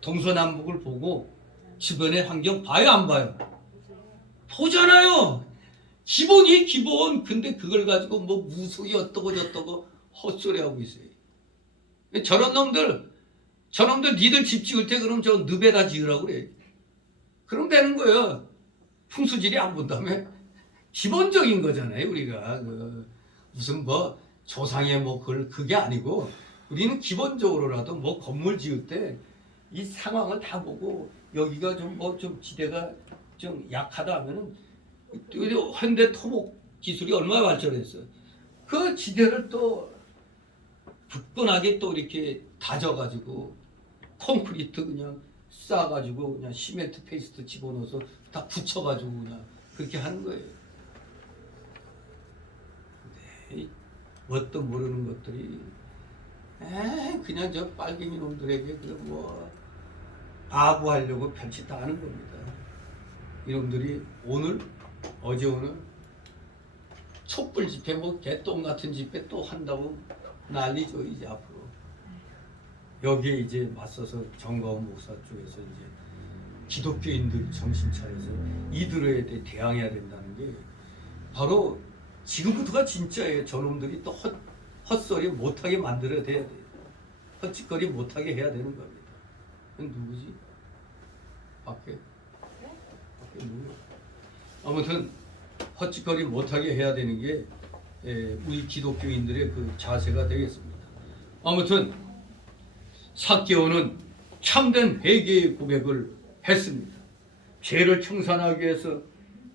동서남북을 보고 주변의 환경 봐요 안 봐요? 보잖아요. 기본이 기본. 근데 그걸 가지고 뭐 무속이 어떠고 저떠고 헛소리하고 있어요. 저런 놈들 니들 집 지을 때 그럼 저 늪에다 지으라고 그래. 그럼 되는 거예요. 풍수지리 안 본다며? 기본적인 거잖아요 우리가. 무슨 뭐 조상의 뭐 그게 아니고 우리는 기본적으로라도 뭐 건물 지을 때 이 상황을 다 보고 여기가 좀 지대가 좀 약하다 하면은 현대 토목 기술이 얼마나 발전했어. 그 지대를 또 굳건하게 또 이렇게 다져가지고 콘크리트 그냥 싸가지고 그냥 시멘트 페이스트 집어넣어서 다 붙여가지고 그냥 그렇게 하는 거예요. 근데 뭣도 모르는 것들이 그냥 저 빨갱이 놈들에게 뭐 아부하려고 별짓 다 하는 겁니다. 이놈들이 어제 오늘 촛불 집회 뭐 개똥 같은 집회 또 한다고 난리죠 이제 앞으로. 여기에 이제 맞서서 정가원 목사 쪽에서 이제 기독교인들 정신 차려서 이들에 대해 대항해야 된다는 게 바로 지금부터가 진짜예요. 저놈들이 또 헛소리 못하게 만들어야 돼요. 헛짓거리 못하게 해야 되는 겁니다. 누구지? 밖에 누구? 아무튼 헛짓거리 못하게 해야 되는 게 우리 기독교인들의 그 자세가 되겠습니다. 아무튼 삭개오는 참된 회개의 고백을 했습니다. 죄를 청산하기 위해서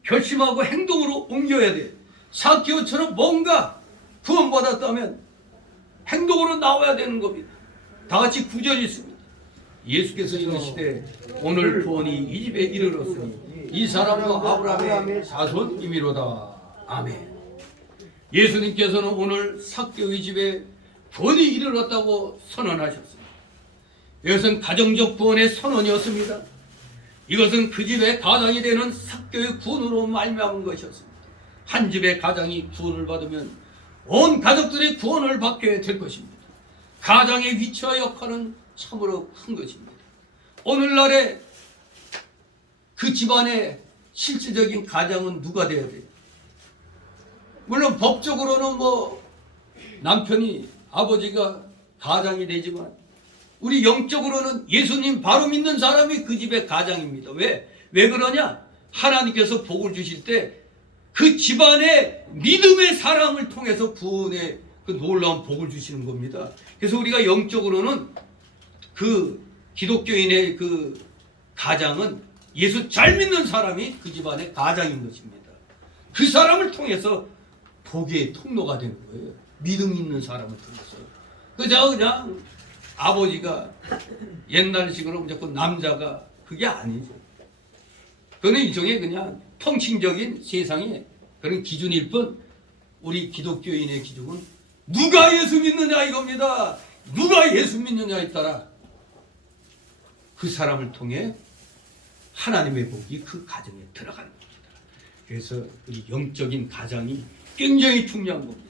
결심하고 행동으로 옮겨야 돼. 삭개오처럼 뭔가 구원받았다면 행동으로 나와야 되는 겁니다. 다 같이 구절이 있습니다. 예수께서 이르시되 오늘 구원이 이 집에 이르렀으니 이 사람도 아브라함의 자손이미로다. 아멘. 예수님께서는 오늘 삭개오의 집에 구원이 이르렀다고 선언하셨습니다. 이것은 가정적 구원의 선언이었습니다. 이것은 그 집의 가장이 되는 삭개오의 구원으로 말미암은 것이었습니다. 한 집의 가장이 구원을 받으면 온 가족들의 구원을 받게 될 것입니다. 가장의 위치와 역할은 참으로 큰 것입니다. 오늘날에 그 집안의 실질적인 가장은 누가 되어야 돼요? 물론 법적으로는 뭐 남편이 아버지가 가장이 되지만 우리 영적으로는 예수님 바로 믿는 사람이 그 집의 가장입니다. 왜 그러냐? 하나님께서 복을 주실 때 그 집안의 믿음의 사랑을 통해서 구원의 그 놀라운 복을 주시는 겁니다. 그래서 우리가 영적으로는 그 기독교인의 그 가장은 예수 잘 믿는 사람이 그 집안의 가장인 것입니다. 그 사람을 통해서 복의 통로가 되는 거예요. 믿음 있는 사람을 통해서. 그냥 아버지가 옛날식으로 무조건 남자가 그게 아니죠. 그는 일종의 그냥 통칭적인 세상의 그런 기준일 뿐 우리 기독교인의 기준은 누가 예수 믿느냐 이겁니다. 누가 예수 믿느냐에 따라 그 사람을 통해 하나님의 복이 그 가정에 들어가는 겁니다. 그래서 우리 영적인 가장이 굉장히 중요한 겁니다.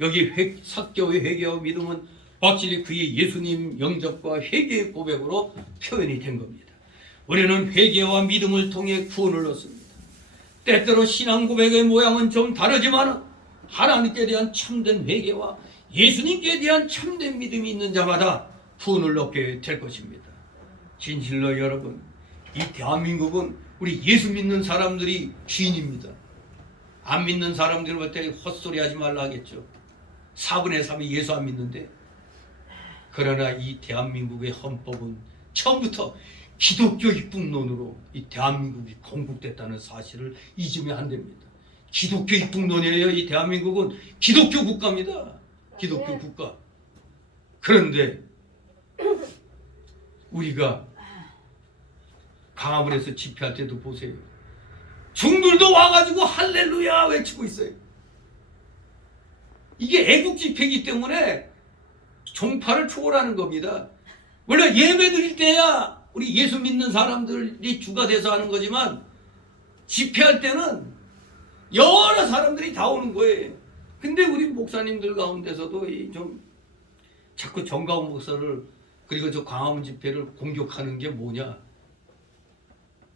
여기 사교의 회개와 믿음은 확실히 그의 예수님 영접과 회개의 고백으로 표현이 된 겁니다. 우리는 회개와 믿음을 통해 구원을 얻습니다. 때때로 신앙 고백의 모양은 좀 다르지만 하나님께 대한 참된 회개와 예수님께 대한 참된 믿음이 있는 자마다 구원을 얻게 될 것입니다. 진실로 여러분, 이 대한민국은 우리 예수 믿는 사람들이 주인입니다. 안 믿는 사람들이 볼 때 헛소리 하지 말라 하겠죠. 4분의 3이 예수 안 믿는데. 그러나 이 대한민국의 헌법은 처음부터 기독교 입국론으로 이 대한민국이 건국됐다는 사실을 잊으면 안 됩니다. 기독교 입국론이에요. 이 대한민국은 기독교 국가입니다. 기독교 국가. 그런데 우리가 강화문에서 집회할 때도 보세요. 중들도 와가지고 할렐루야 외치고 있어요. 이게 애국 집회이기 때문에 종파를 초월하는 겁니다. 원래 예배 드릴 때야 우리 예수 믿는 사람들이 주가 돼서 하는 거지만 집회할 때는 여러 사람들이 다 오는 거예요. 근데 우리 목사님들 가운데서도 좀 자꾸 정가훈 목사를 그리고 저 광화문 집회를 공격하는 게 뭐냐?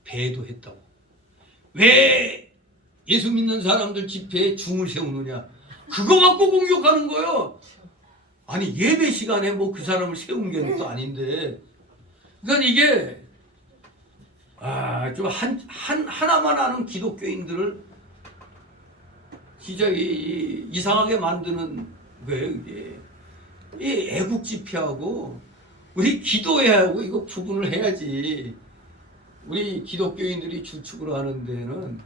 배도했다고. 왜 예수 믿는 사람들 집회에 중을 세우느냐? 그거 갖고 공격하는 거예요. 아니 예배 시간에 뭐 그 사람을 세운 게 또 아닌데. 그러니까 이게 좀 하나만 아는 기독교인들을 진짜 이상하게 만드는 거예요. 이게 이 애국 집회하고 우리 기도회하고 이거 구분을 해야지. 우리 기독교인들이 주축으로 하는 데는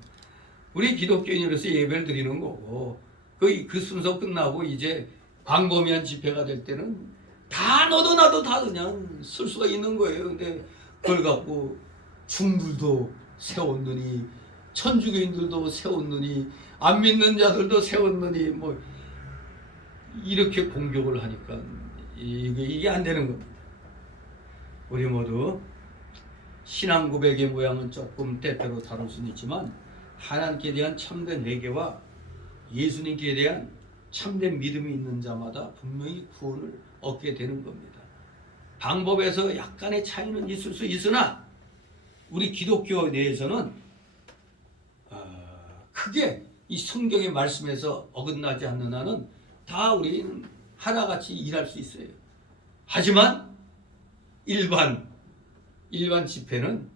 우리 기독교인으로서 예배를 드리는 거고 그 순서 끝나고 이제 광범위한 집회가 될 때는 다 너도 나도 다 그냥 쓸 수가 있는 거예요. 근데 그걸 갖고 중들도 세웠느니 천주교인들도 세웠느니 안 믿는 자들도 세웠느니 뭐 이렇게 공격을 하니까 이게 안 되는 겁니다. 우리 모두 신앙 고백의 모양은 조금 때때로 다를 수는 있지만 하나님께 대한 참된 회개와 예수님께 대한 참된 믿음이 있는 자마다 분명히 구원을 얻게 되는 겁니다. 방법에서 약간의 차이는 있을 수 있으나 우리 기독교 내에서는 크게 이 성경의 말씀에서 어긋나지 않는 한은 다 우리는 하나같이 일할 수 있어요. 하지만 일반 집회는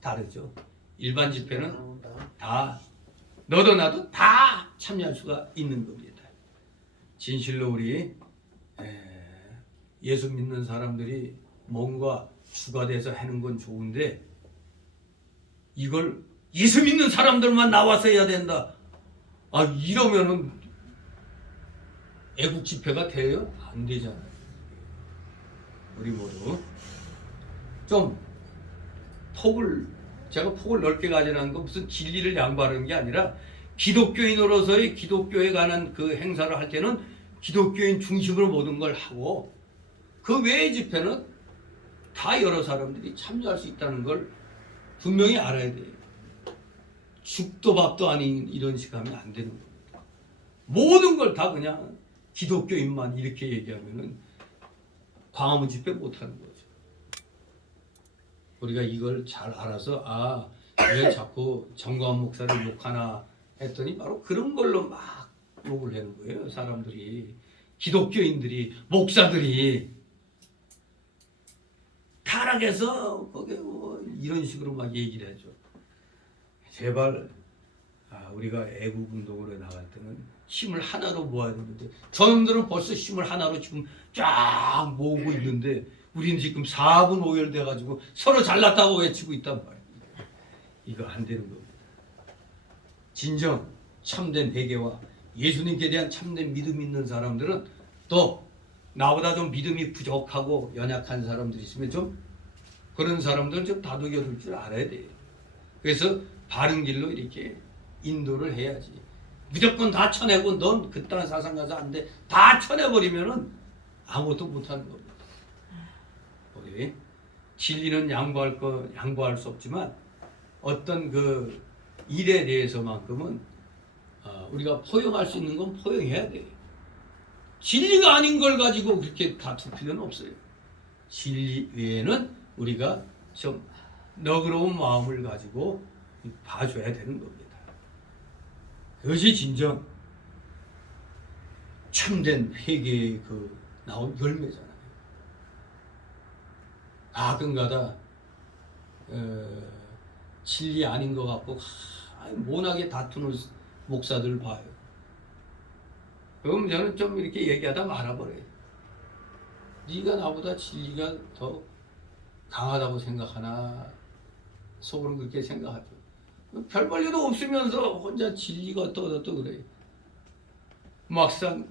다르죠. 일반 집회는 다 너도 나도 다 참여할 수가 있는 겁니다. 진실로 우리 예수 믿는 사람들이 뭔가 주가 돼서 하는 건 좋은데 이걸 예수 믿는 사람들만 나와서 해야 된다. 이러면은 애국 집회가 돼요? 안 되잖아요. 우리 모두 좀 제가 폭을 넓게 가지는 건 무슨 진리를 양보하는 게 아니라 기독교인으로서의 기독교에 관한 그 행사를 할 때는 기독교인 중심으로 모든 걸 하고 그 외의 집회는 다 여러 사람들이 참여할 수 있다는 걸 분명히 알아야 돼요. 죽도 밥도 아닌 이런 식 하면 안 되는 겁니다. 모든 걸 다 그냥 기독교인만 이렇게 얘기하면은 광화문 집회 못하는 거죠. 우리가 이걸 잘 알아서 왜 자꾸 정광훈 목사를 욕하나 했더니 바로 그런 걸로 막 욕을 하는 거예요. 사람들이 기독교인들이 목사들이 타락해서 거기에 뭐 이런 식으로 막 얘기를 해줘. 제발 우리가 애국운동으로 나갈 때는 힘을 하나로 모아야 되는데 저놈들은 벌써 힘을 하나로 지금 쫙 모으고 있는데 우리는 지금 4분 5열 돼가지고 서로 잘났다고 외치고 있단 말이에요. 이거 안 되는 겁니다. 진정 참된 회개와 예수님께 대한 참된 믿음 있는 사람들은 또 나보다 좀 믿음이 부족하고 연약한 사람들이 있으면 좀 그런 사람들은 좀 다독여줄 줄 알아야 돼요. 그래서 바른 길로 이렇게 인도를 해야지. 무조건 다 쳐내고 넌 그딴 사상 가서 안 돼. 다 쳐내버리면은 아무것도 못하는 겁니다. 우리 진리는 양보할 수 없지만 어떤 그 일에 대해서만큼은 우리가 포용할 수 있는 건 포용해야 돼요. 진리가 아닌 걸 가지고 그렇게 다툴 필요는 없어요. 진리 외에는 우리가 좀 너그러운 마음을 가지고 봐줘야 되는 겁니다. 그것이 진정 참된 회개의 그 나온 열매잖아요. 가끔가다 진리 아닌 것 같고 모나게 다투는 목사들 봐요. 그럼 저는 좀 이렇게 얘기하다 말아버려요. 네가 나보다 진리가 더 강하다고 생각하나? 속으로 그렇게 생각하죠. 별 볼일도 없으면서 혼자 진리가 어떠고 그래요. 막상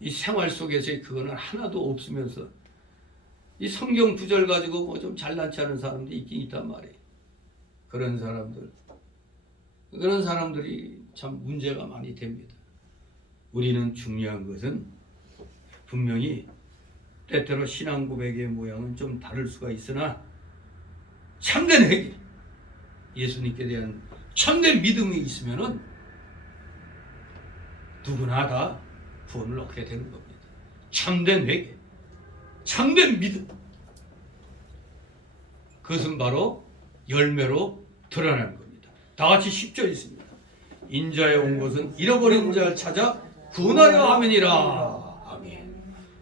이 생활 속에서의 그거는 하나도 없으면서 이 성경 구절 가지고 뭐 좀 잘난치 않은 사람들이 있긴 있단 말이에요. 그런 사람들이 참 문제가 많이 됩니다. 우리는 중요한 것은 분명히 때때로 신앙 고백의 모양은 좀 다를 수가 있으나 참된 회개, 예수님께 대한 참된 믿음이 있으면은 누구나 다 구원을 얻게 되는 겁니다. 참된 회개, 참된 믿음, 그것은 바로 열매로 드러나는 겁니다. 다 같이 10절 있습니다. 인자에 온 것은 잃어버린 자를 찾아 구원하려 함이니라. 아멘.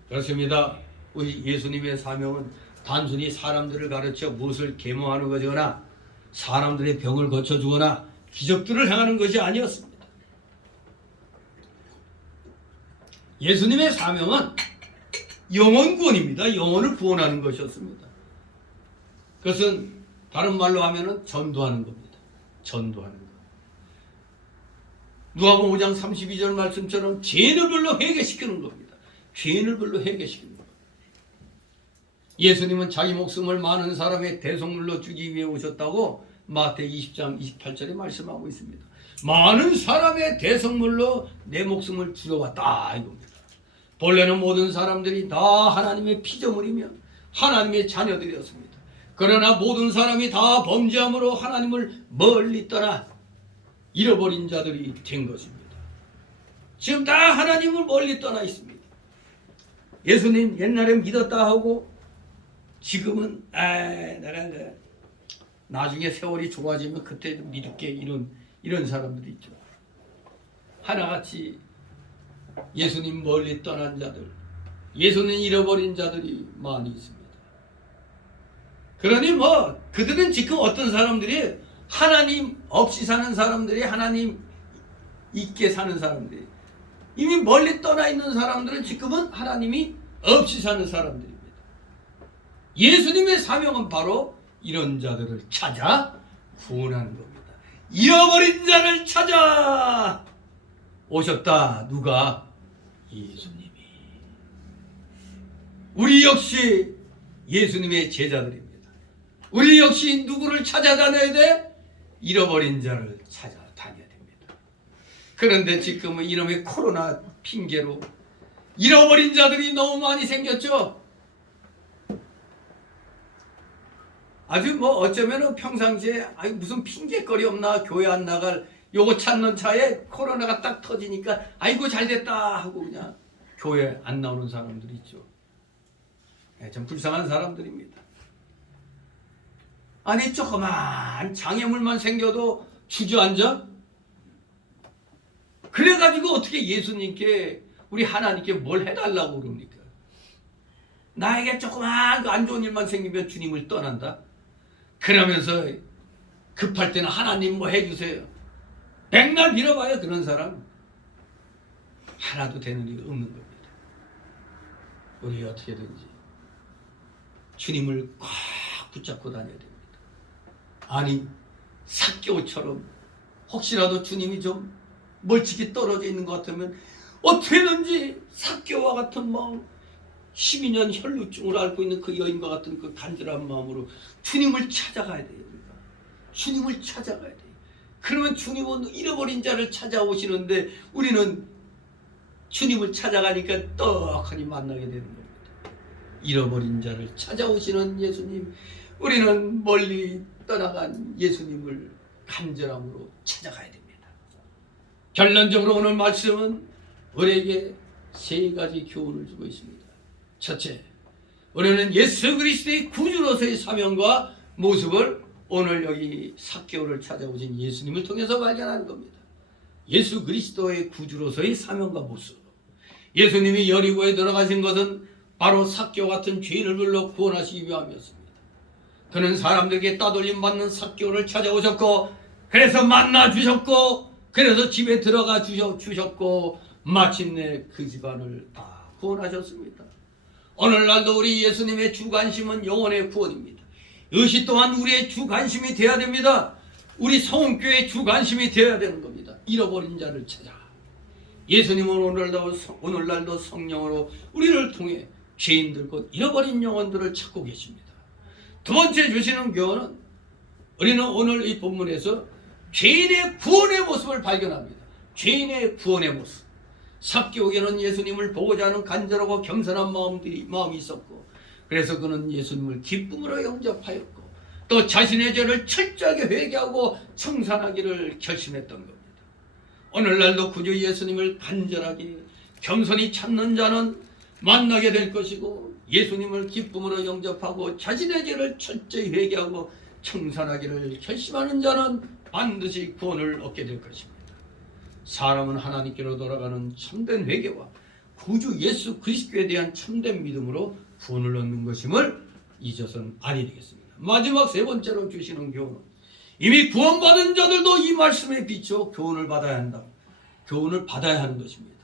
그렇습니다. 우리 예수님의 사명은 단순히 사람들을 가르쳐 무엇을 계몽하는 거거나 사람들의 병을 고쳐주거나 기적들을 행하는 것이 아니었습니다. 예수님의 사명은 영혼 구원입니다. 영혼을 구원하는 것이었습니다. 그것은 다른 말로 하면은 전도하는 겁니다. 전도하는 것. 누가복음 5장 32절 말씀처럼 죄인을 별로 회개시키는 겁니다. 죄인을 별로 회개시키는 겁니다. 예수님은 자기 목숨을 많은 사람의 대속물로 주기 위해 오셨다고 마태 20장 28절에 말씀하고 있습니다. 많은 사람의 대속물로 내 목숨을 주려왔다 이겁니다. 본래는 모든 사람들이 다 하나님의 피조물이며 하나님의 자녀들이었습니다. 그러나 모든 사람이 다 범죄함으로 하나님을 멀리 떠나 잃어버린 자들이 된 것입니다. 지금 다 하나님을 멀리 떠나 있습니다. 예수님 옛날에 믿었다 하고 지금은 내가 나중에 세월이 좋아지면 그때 믿을게 이런 사람들이 있죠. 하나같이 예수님 멀리 떠난 자들, 예수님 잃어버린 자들이 많이 있습니다. 그러니 뭐 그들은 지금 어떤 사람들이 하나님 없이 사는 사람들이 하나님 있게 사는 사람들이 이미 멀리 떠나 있는 사람들은 지금은 하나님이 없이 사는 사람들입니다. 예수님의 사명은 바로 이런 자들을 찾아 구원하는 겁니다. 잃어버린 자를 찾아 오셨다. 누가? 예수님이. 우리 역시 예수님의 제자들입니다. 우리 역시 누구를 찾아다녀야 돼? 잃어버린 자를 찾아다녀야 됩니다. 그런데 지금은 이놈의 코로나 핑계로 잃어버린 자들이 너무 많이 생겼죠. 아주 뭐 어쩌면은 평상시에 무슨 핑계거리 없나 교회 안 나갈 요거 찾는 차에 코로나가 딱 터지니까 아이고 잘됐다 하고 그냥 교회 안 나오는 사람들이 있죠. 참 불쌍한 사람들입니다. 아니 조그만 장애물만 생겨도 주저앉아? 그래가지고 어떻게 예수님께 우리 하나님께 뭘 해달라고 그럽니까? 나에게 조그만 안 좋은 일만 생기면 주님을 떠난다? 그러면서 급할 때는 하나님 뭐 해주세요. 백날 빌어봐요. 그런 사람 하나도 되는 일 없는 겁니다. 우리 어떻게든지 주님을 꽉 붙잡고 다녀야 됩니다. 아니 삭개오처럼 혹시라도 주님이 좀 멀찍이 떨어져 있는 것 같으면 어떻게든지 삭개오와 같은 마음 12년 혈루증을 앓고 있는 그 여인과 같은 그 간절한 마음으로 주님을 찾아가야 돼요. 우리가. 주님을 찾아가야 돼요. 그러면 주님은 잃어버린 자를 찾아오시는데 우리는 주님을 찾아가니까 떡하니 만나게 되는 겁니다. 잃어버린 자를 찾아오시는 예수님, 우리는 멀리 떠나간 예수님을 간절함으로 찾아가야 됩니다. 결론적으로 오늘 말씀은 우리에게 세 가지 교훈을 주고 있습니다. 첫째, 우리는 예수 그리스도의 구주로서의 사명과 모습을 오늘 여기 삭개오를 찾아오신 예수님을 통해서 발견하는 겁니다. 예수 그리스도의 구주로서의 사명과 모습. 예수님이 여리고에 들어가신 것은 바로 삭개오 같은 죄인을 불러 구원하시기 위함이었습니다. 그는 사람들에게 따돌림 받는 삭개오를 찾아오셨고, 그래서 만나 주셨고, 그래서 집에 들어가 주셨고, 마침내 그 집안을 다 구원하셨습니다. 오늘날도 우리 예수님의 주 관심은 영혼의 구원입니다. 이것이 또한 우리의 주 관심이 되어야 됩니다. 우리 성교의 주 관심이 되어야 되는 겁니다. 잃어버린 자를 찾아. 예수님은 오늘날도 성령으로 우리를 통해 죄인들 곧 잃어버린 영혼들을 찾고 계십니다. 두 번째 주시는 교훈은 우리는 오늘 이 본문에서 죄인의 구원의 모습을 발견합니다. 죄인의 구원의 모습. 삭개오에게는 예수님을 보고자 하는 간절하고 겸손한 마음이 있었고, 그래서 그는 예수님을 기쁨으로 영접하였고, 또 자신의 죄를 철저하게 회개하고 청산하기를 결심했던 겁니다. 오늘날도 구주 예수님을 간절하게 겸손히 찾는 자는 만나게 될 것이고, 예수님을 기쁨으로 영접하고 자신의 죄를 철저히 회개하고 청산하기를 결심하는 자는 반드시 구원을 얻게 될 것입니다. 사람은 하나님께로 돌아가는 참된 회개와 구주 예수 그리스도에 대한 참된 믿음으로 구원을 얻는 것임을 잊어서는 아니 되겠습니다. 마지막 세 번째로 주시는 교훈은 이미 구원받은 자들도 이 말씀에 비추어 교훈을 받아야 한다. 교훈을 받아야 하는 것입니다.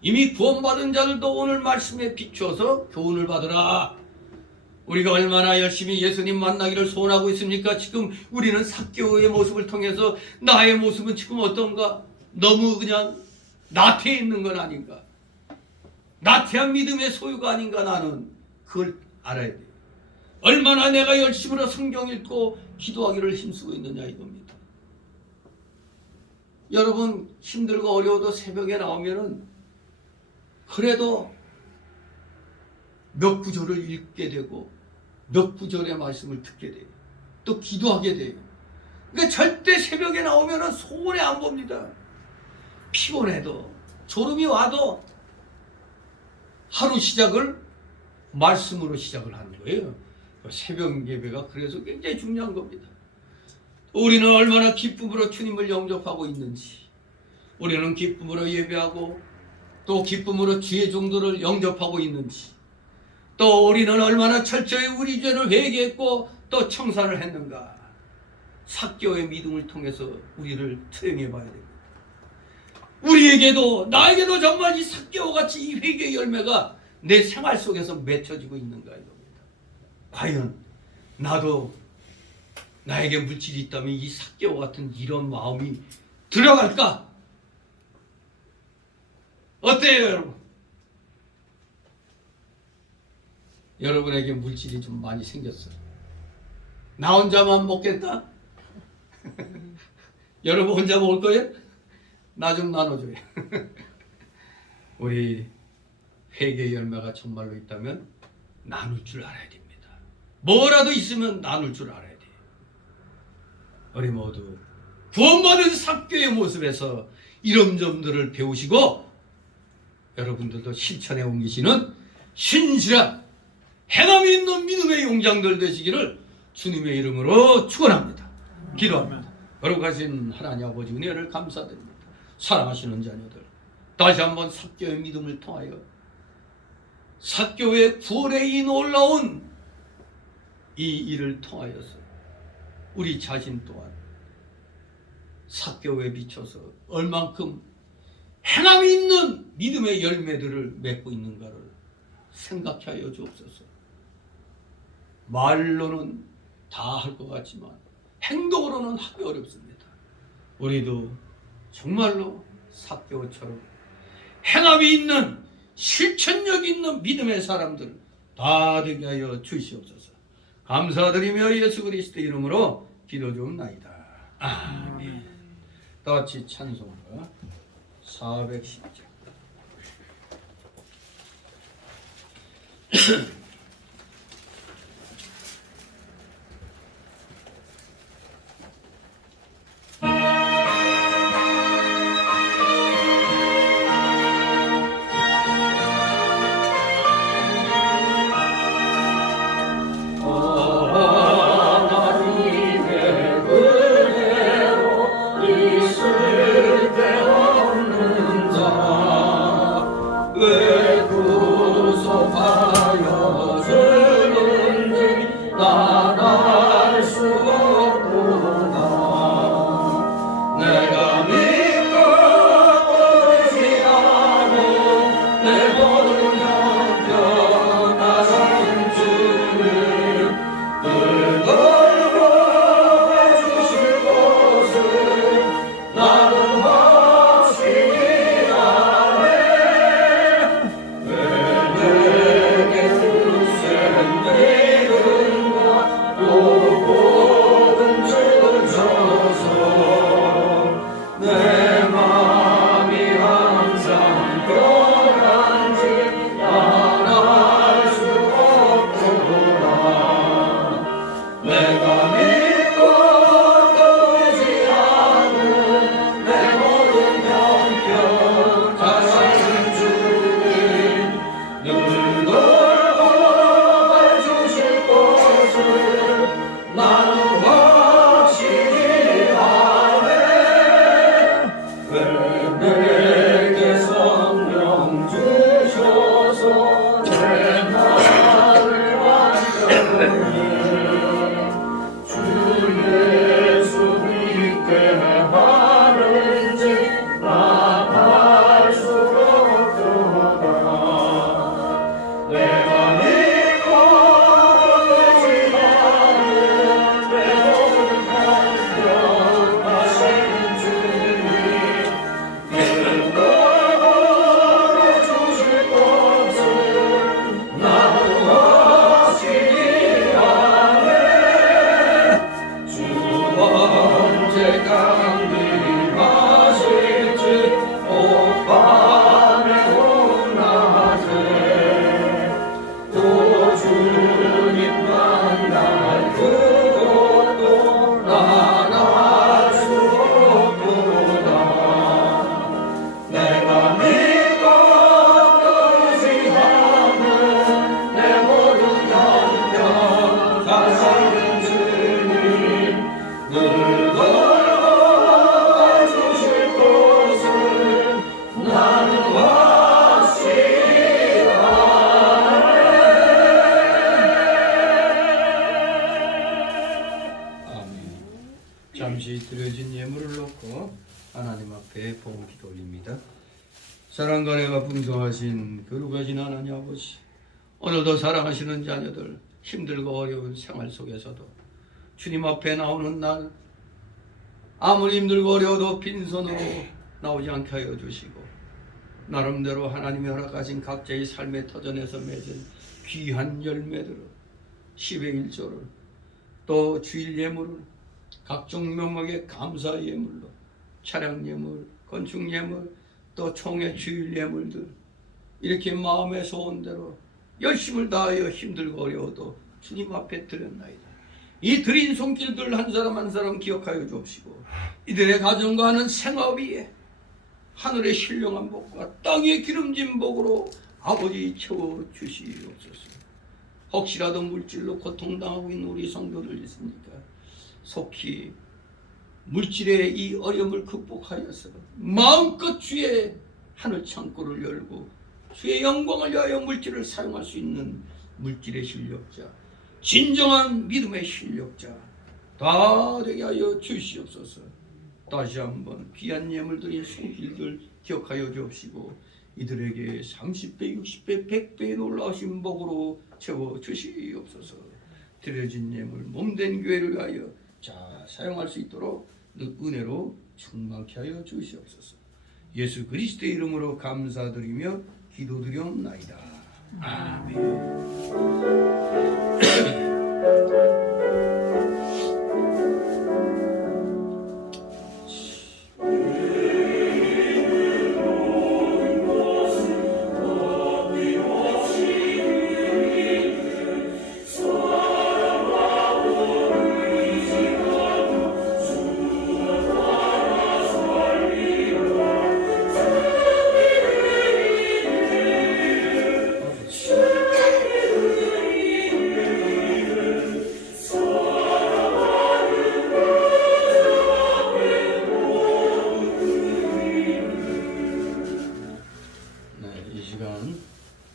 이미 구원받은 자들도 오늘 말씀에 비추어서 교훈을 받으라. 우리가 얼마나 열심히 예수님 만나기를 소원하고 있습니까? 지금 우리는 삭개오의 모습을 통해서 나의 모습은 지금 어떤가? 너무 그냥 나태해 있는 건 아닌가? 나태한 믿음의 소유가 아닌가? 나는 그걸 알아야 돼요. 얼마나 내가 열심으로 성경 읽고 기도하기를 힘쓰고 있느냐 이겁니다. 여러분 힘들고 어려워도 새벽에 나오면은 그래도 몇 구절을 읽게 되고 몇 구절의 말씀을 듣게 돼요. 또 기도하게 돼요. 그러니까 절대 새벽에 나오면은 소원에 안 봅니다. 피곤해도 졸음이 와도 하루 시작을 말씀으로 시작을 하는 거예요. 새벽 예배가 그래서 굉장히 중요한 겁니다. 우리는 얼마나 기쁨으로 주님을 영접하고 있는지, 우리는 기쁨으로 예배하고 또 기쁨으로 주의 종들을 영접하고 있는지, 또 우리는 얼마나 철저히 우리 죄를 회개했고 또 청산을 했는가, 삭개오의 믿음을 통해서 우리를 투영해 봐야 됩니다. 우리에게도 나에게도 정말 이 삭개오같이 이 회개의 열매가 내 생활 속에서 맺혀지고 있는가 이겁니다. 과연 나도 나에게 물질이 있다면 이 삭개오 같은 이런 마음이 들어갈까? 어때요 여러분? 여러분에게 물질이 좀 많이 생겼어요. 나 혼자만 먹겠다? 여러분 혼자 먹을 거예요? 나 좀 나눠줘요. 우리 회개의 열매가 정말로 있다면 나눌 줄 알아야 됩니다. 뭐라도 있으면 나눌 줄 알아야 돼요. 우리 모두 구원받은 삭개오의 모습에서 이런 점들을 배우시고 여러분들도 실천에 옮기시는 신실한 행함이 있는 믿음의 용장들 되시기를 주님의 이름으로 축원합니다. 기도합니다. 거룩하신 하나님 아버지 은혜를 감사드립니다. 사랑하시는 자녀들, 다시 한번 삭개오의 믿음을 통하여 삭개오의 구원의 이 놀라운 이 일을 통하여서 우리 자신 또한 삭개오에 비춰서 얼만큼 행함이 있는 믿음의 열매들을 맺고 있는가를 생각해 하여 주옵소서. 말로는 다 할 것 같지만 행동으로는 하기 어렵습니다. 우리도 정말로 삭개오처럼 행함이 있는 실천력 있는 믿음의 사람들 다 되게 하여 주시옵소서. 감사드리며 예수 그리스도 이름으로 기도 중나이다. 아멘. 다 같이 찬송가 410장. 만간에가 풍성하신 거룩하신 하나님 아버지, 오늘도 사랑하시는 자녀들 힘들고 어려운 생활 속에서도 주님 앞에 나오는 날 아무리 힘들고 어려워도 빈손으로 나오지 않게 하여 주시고, 나름대로 하나님이 허락하신 각자의 삶의 터전에서 맺은 귀한 열매들을 10의 1조를 또 주일 예물을 각종 명목의 감사 예물로 차량 예물, 건축 예물, 또 총회 주일 예물들 이렇게 마음의 소원대로 열심을 다하여 힘들고 어려워도 주님 앞에 드렸나이다. 이 드린 손길들 한 사람 한 사람 기억하여 주옵시고, 이들의 가정과 하는 생업 위에 하늘의 신령한 복과 땅의 기름진 복으로 아버지 채워 주시옵소서. 혹시라도 물질로 고통당하고 있는 우리 성도들 있습니까? 속히 물질의 이 어려움을 극복하여서 마음껏 주의 하늘 창고를 열고 주의 영광을 위하여 물질을 사용할 수 있는 물질의 실력자, 진정한 믿음의 실력자 다 되게 하여 주시옵소서. 다시 한번 귀한 예물들인 손길들 기억하여 주옵시고, 이들에게 30배, 60배, 100배의 놀라우신 복으로 채워 주시옵소서. 드려진 예물 몸된 교회를 위하여 잘 사용할 수 있도록 은혜로 충만케 하여 주시옵소서. 예수 그리스도의 이름으로 감사드리며 기도드리옵나이다. 아멘.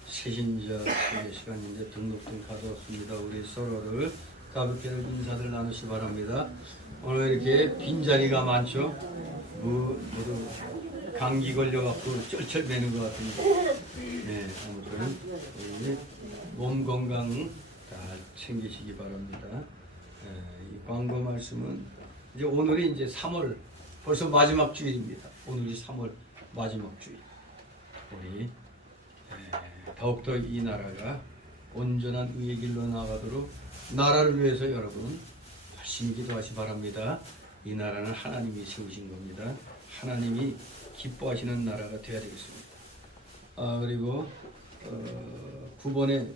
세신자 시간인데 등록등 가져왔습니다. 우리 서로를 가볍게 인사들 나누시 바랍니다. 오늘 이렇게 빈자리가 많죠. 모두 감기 걸려갖고 쩔쩔매는 것 같은데, 네, 아무튼 우리 몸 건강 잘 챙기시기 바랍니다. 이 광고 말씀은 이제 오늘이 이제 3월 벌써 마지막 주일입니다. 오늘이 3월 마지막 주일. 우리 더욱더 이 나라가 온전한 의의 길로 나가도록 나라를 위해서 여러분 열심히 기도하시 바랍니다. 이 나라는 하나님이 세우신 겁니다. 하나님이 기뻐하시는 나라가 되어야 되겠습니다. 그리고 9번에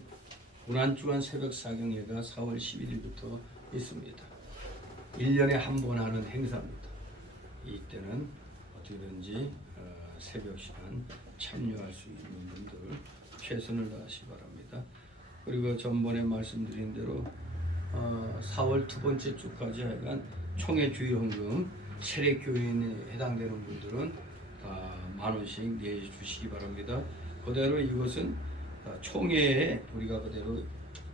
고난주간 새벽 사경회가 4월 11일부터 있습니다. 1년에 한 번 하는 행사입니다. 이때는 어떻게든지 새벽 시간 참여할 수 있는 분들 최선을 다하시 바랍니다. 그리고 전번에 말씀드린 대로 4월 두 번째 주까지 하여간 총회 주의헌금 세례교인에 해당되는 분들은 다 10,000원씩 내주시기 바랍니다. 그대로 이것은 총회에 우리가 그대로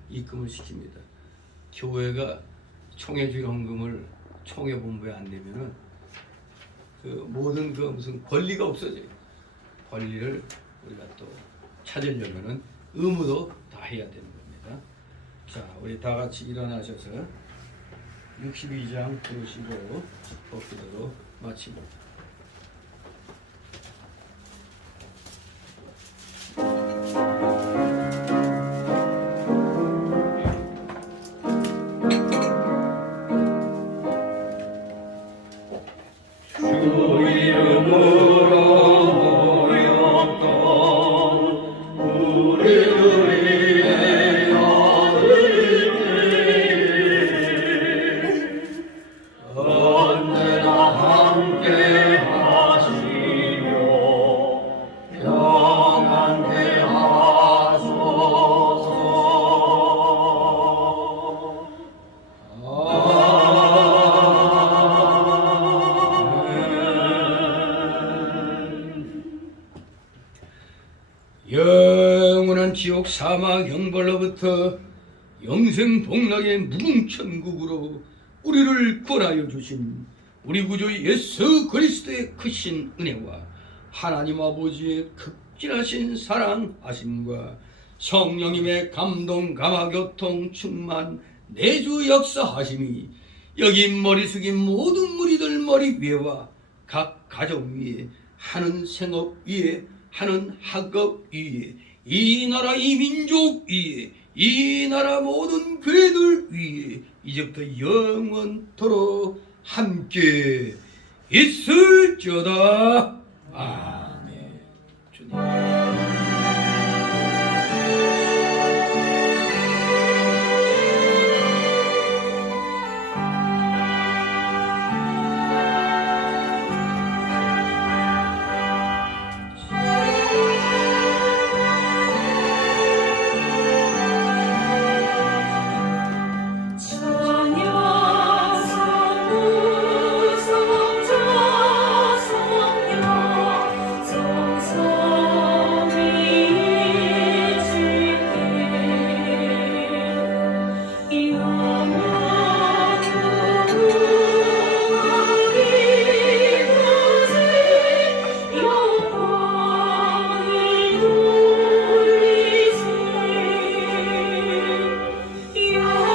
입금을 시킵니다. 교회가 총회 주의헌금을 총회 본부에 안 내면은 그 모든 그 무슨 권리가 없어져요. 권리를 우리가 또 찾으려면은 의무도 다 해야 되는 겁니다. 자, 우리 다 같이 일어나셔서 62장 부르시고 법기도로 마칩니다. 영원한 지옥 사막 형벌로부터 영생 복락의 무궁천국으로 우리를 구원하여 주신 우리 구주 예수 그리스도의 크신 은혜와 하나님 아버지의 극 확실하신 사랑하심과 성령님의 감동 감화교통 충만 내주 역사하심이 여기 머리 숙인 모든 무리들 머리 위에와 각 가족 위에 하는 생업 위에 하는 학업 위에 이 나라 이 민족 위에 이 나라 모든 교회들 위에 이제부터 영원토록 함께 있을지어다. 아멘. 주님.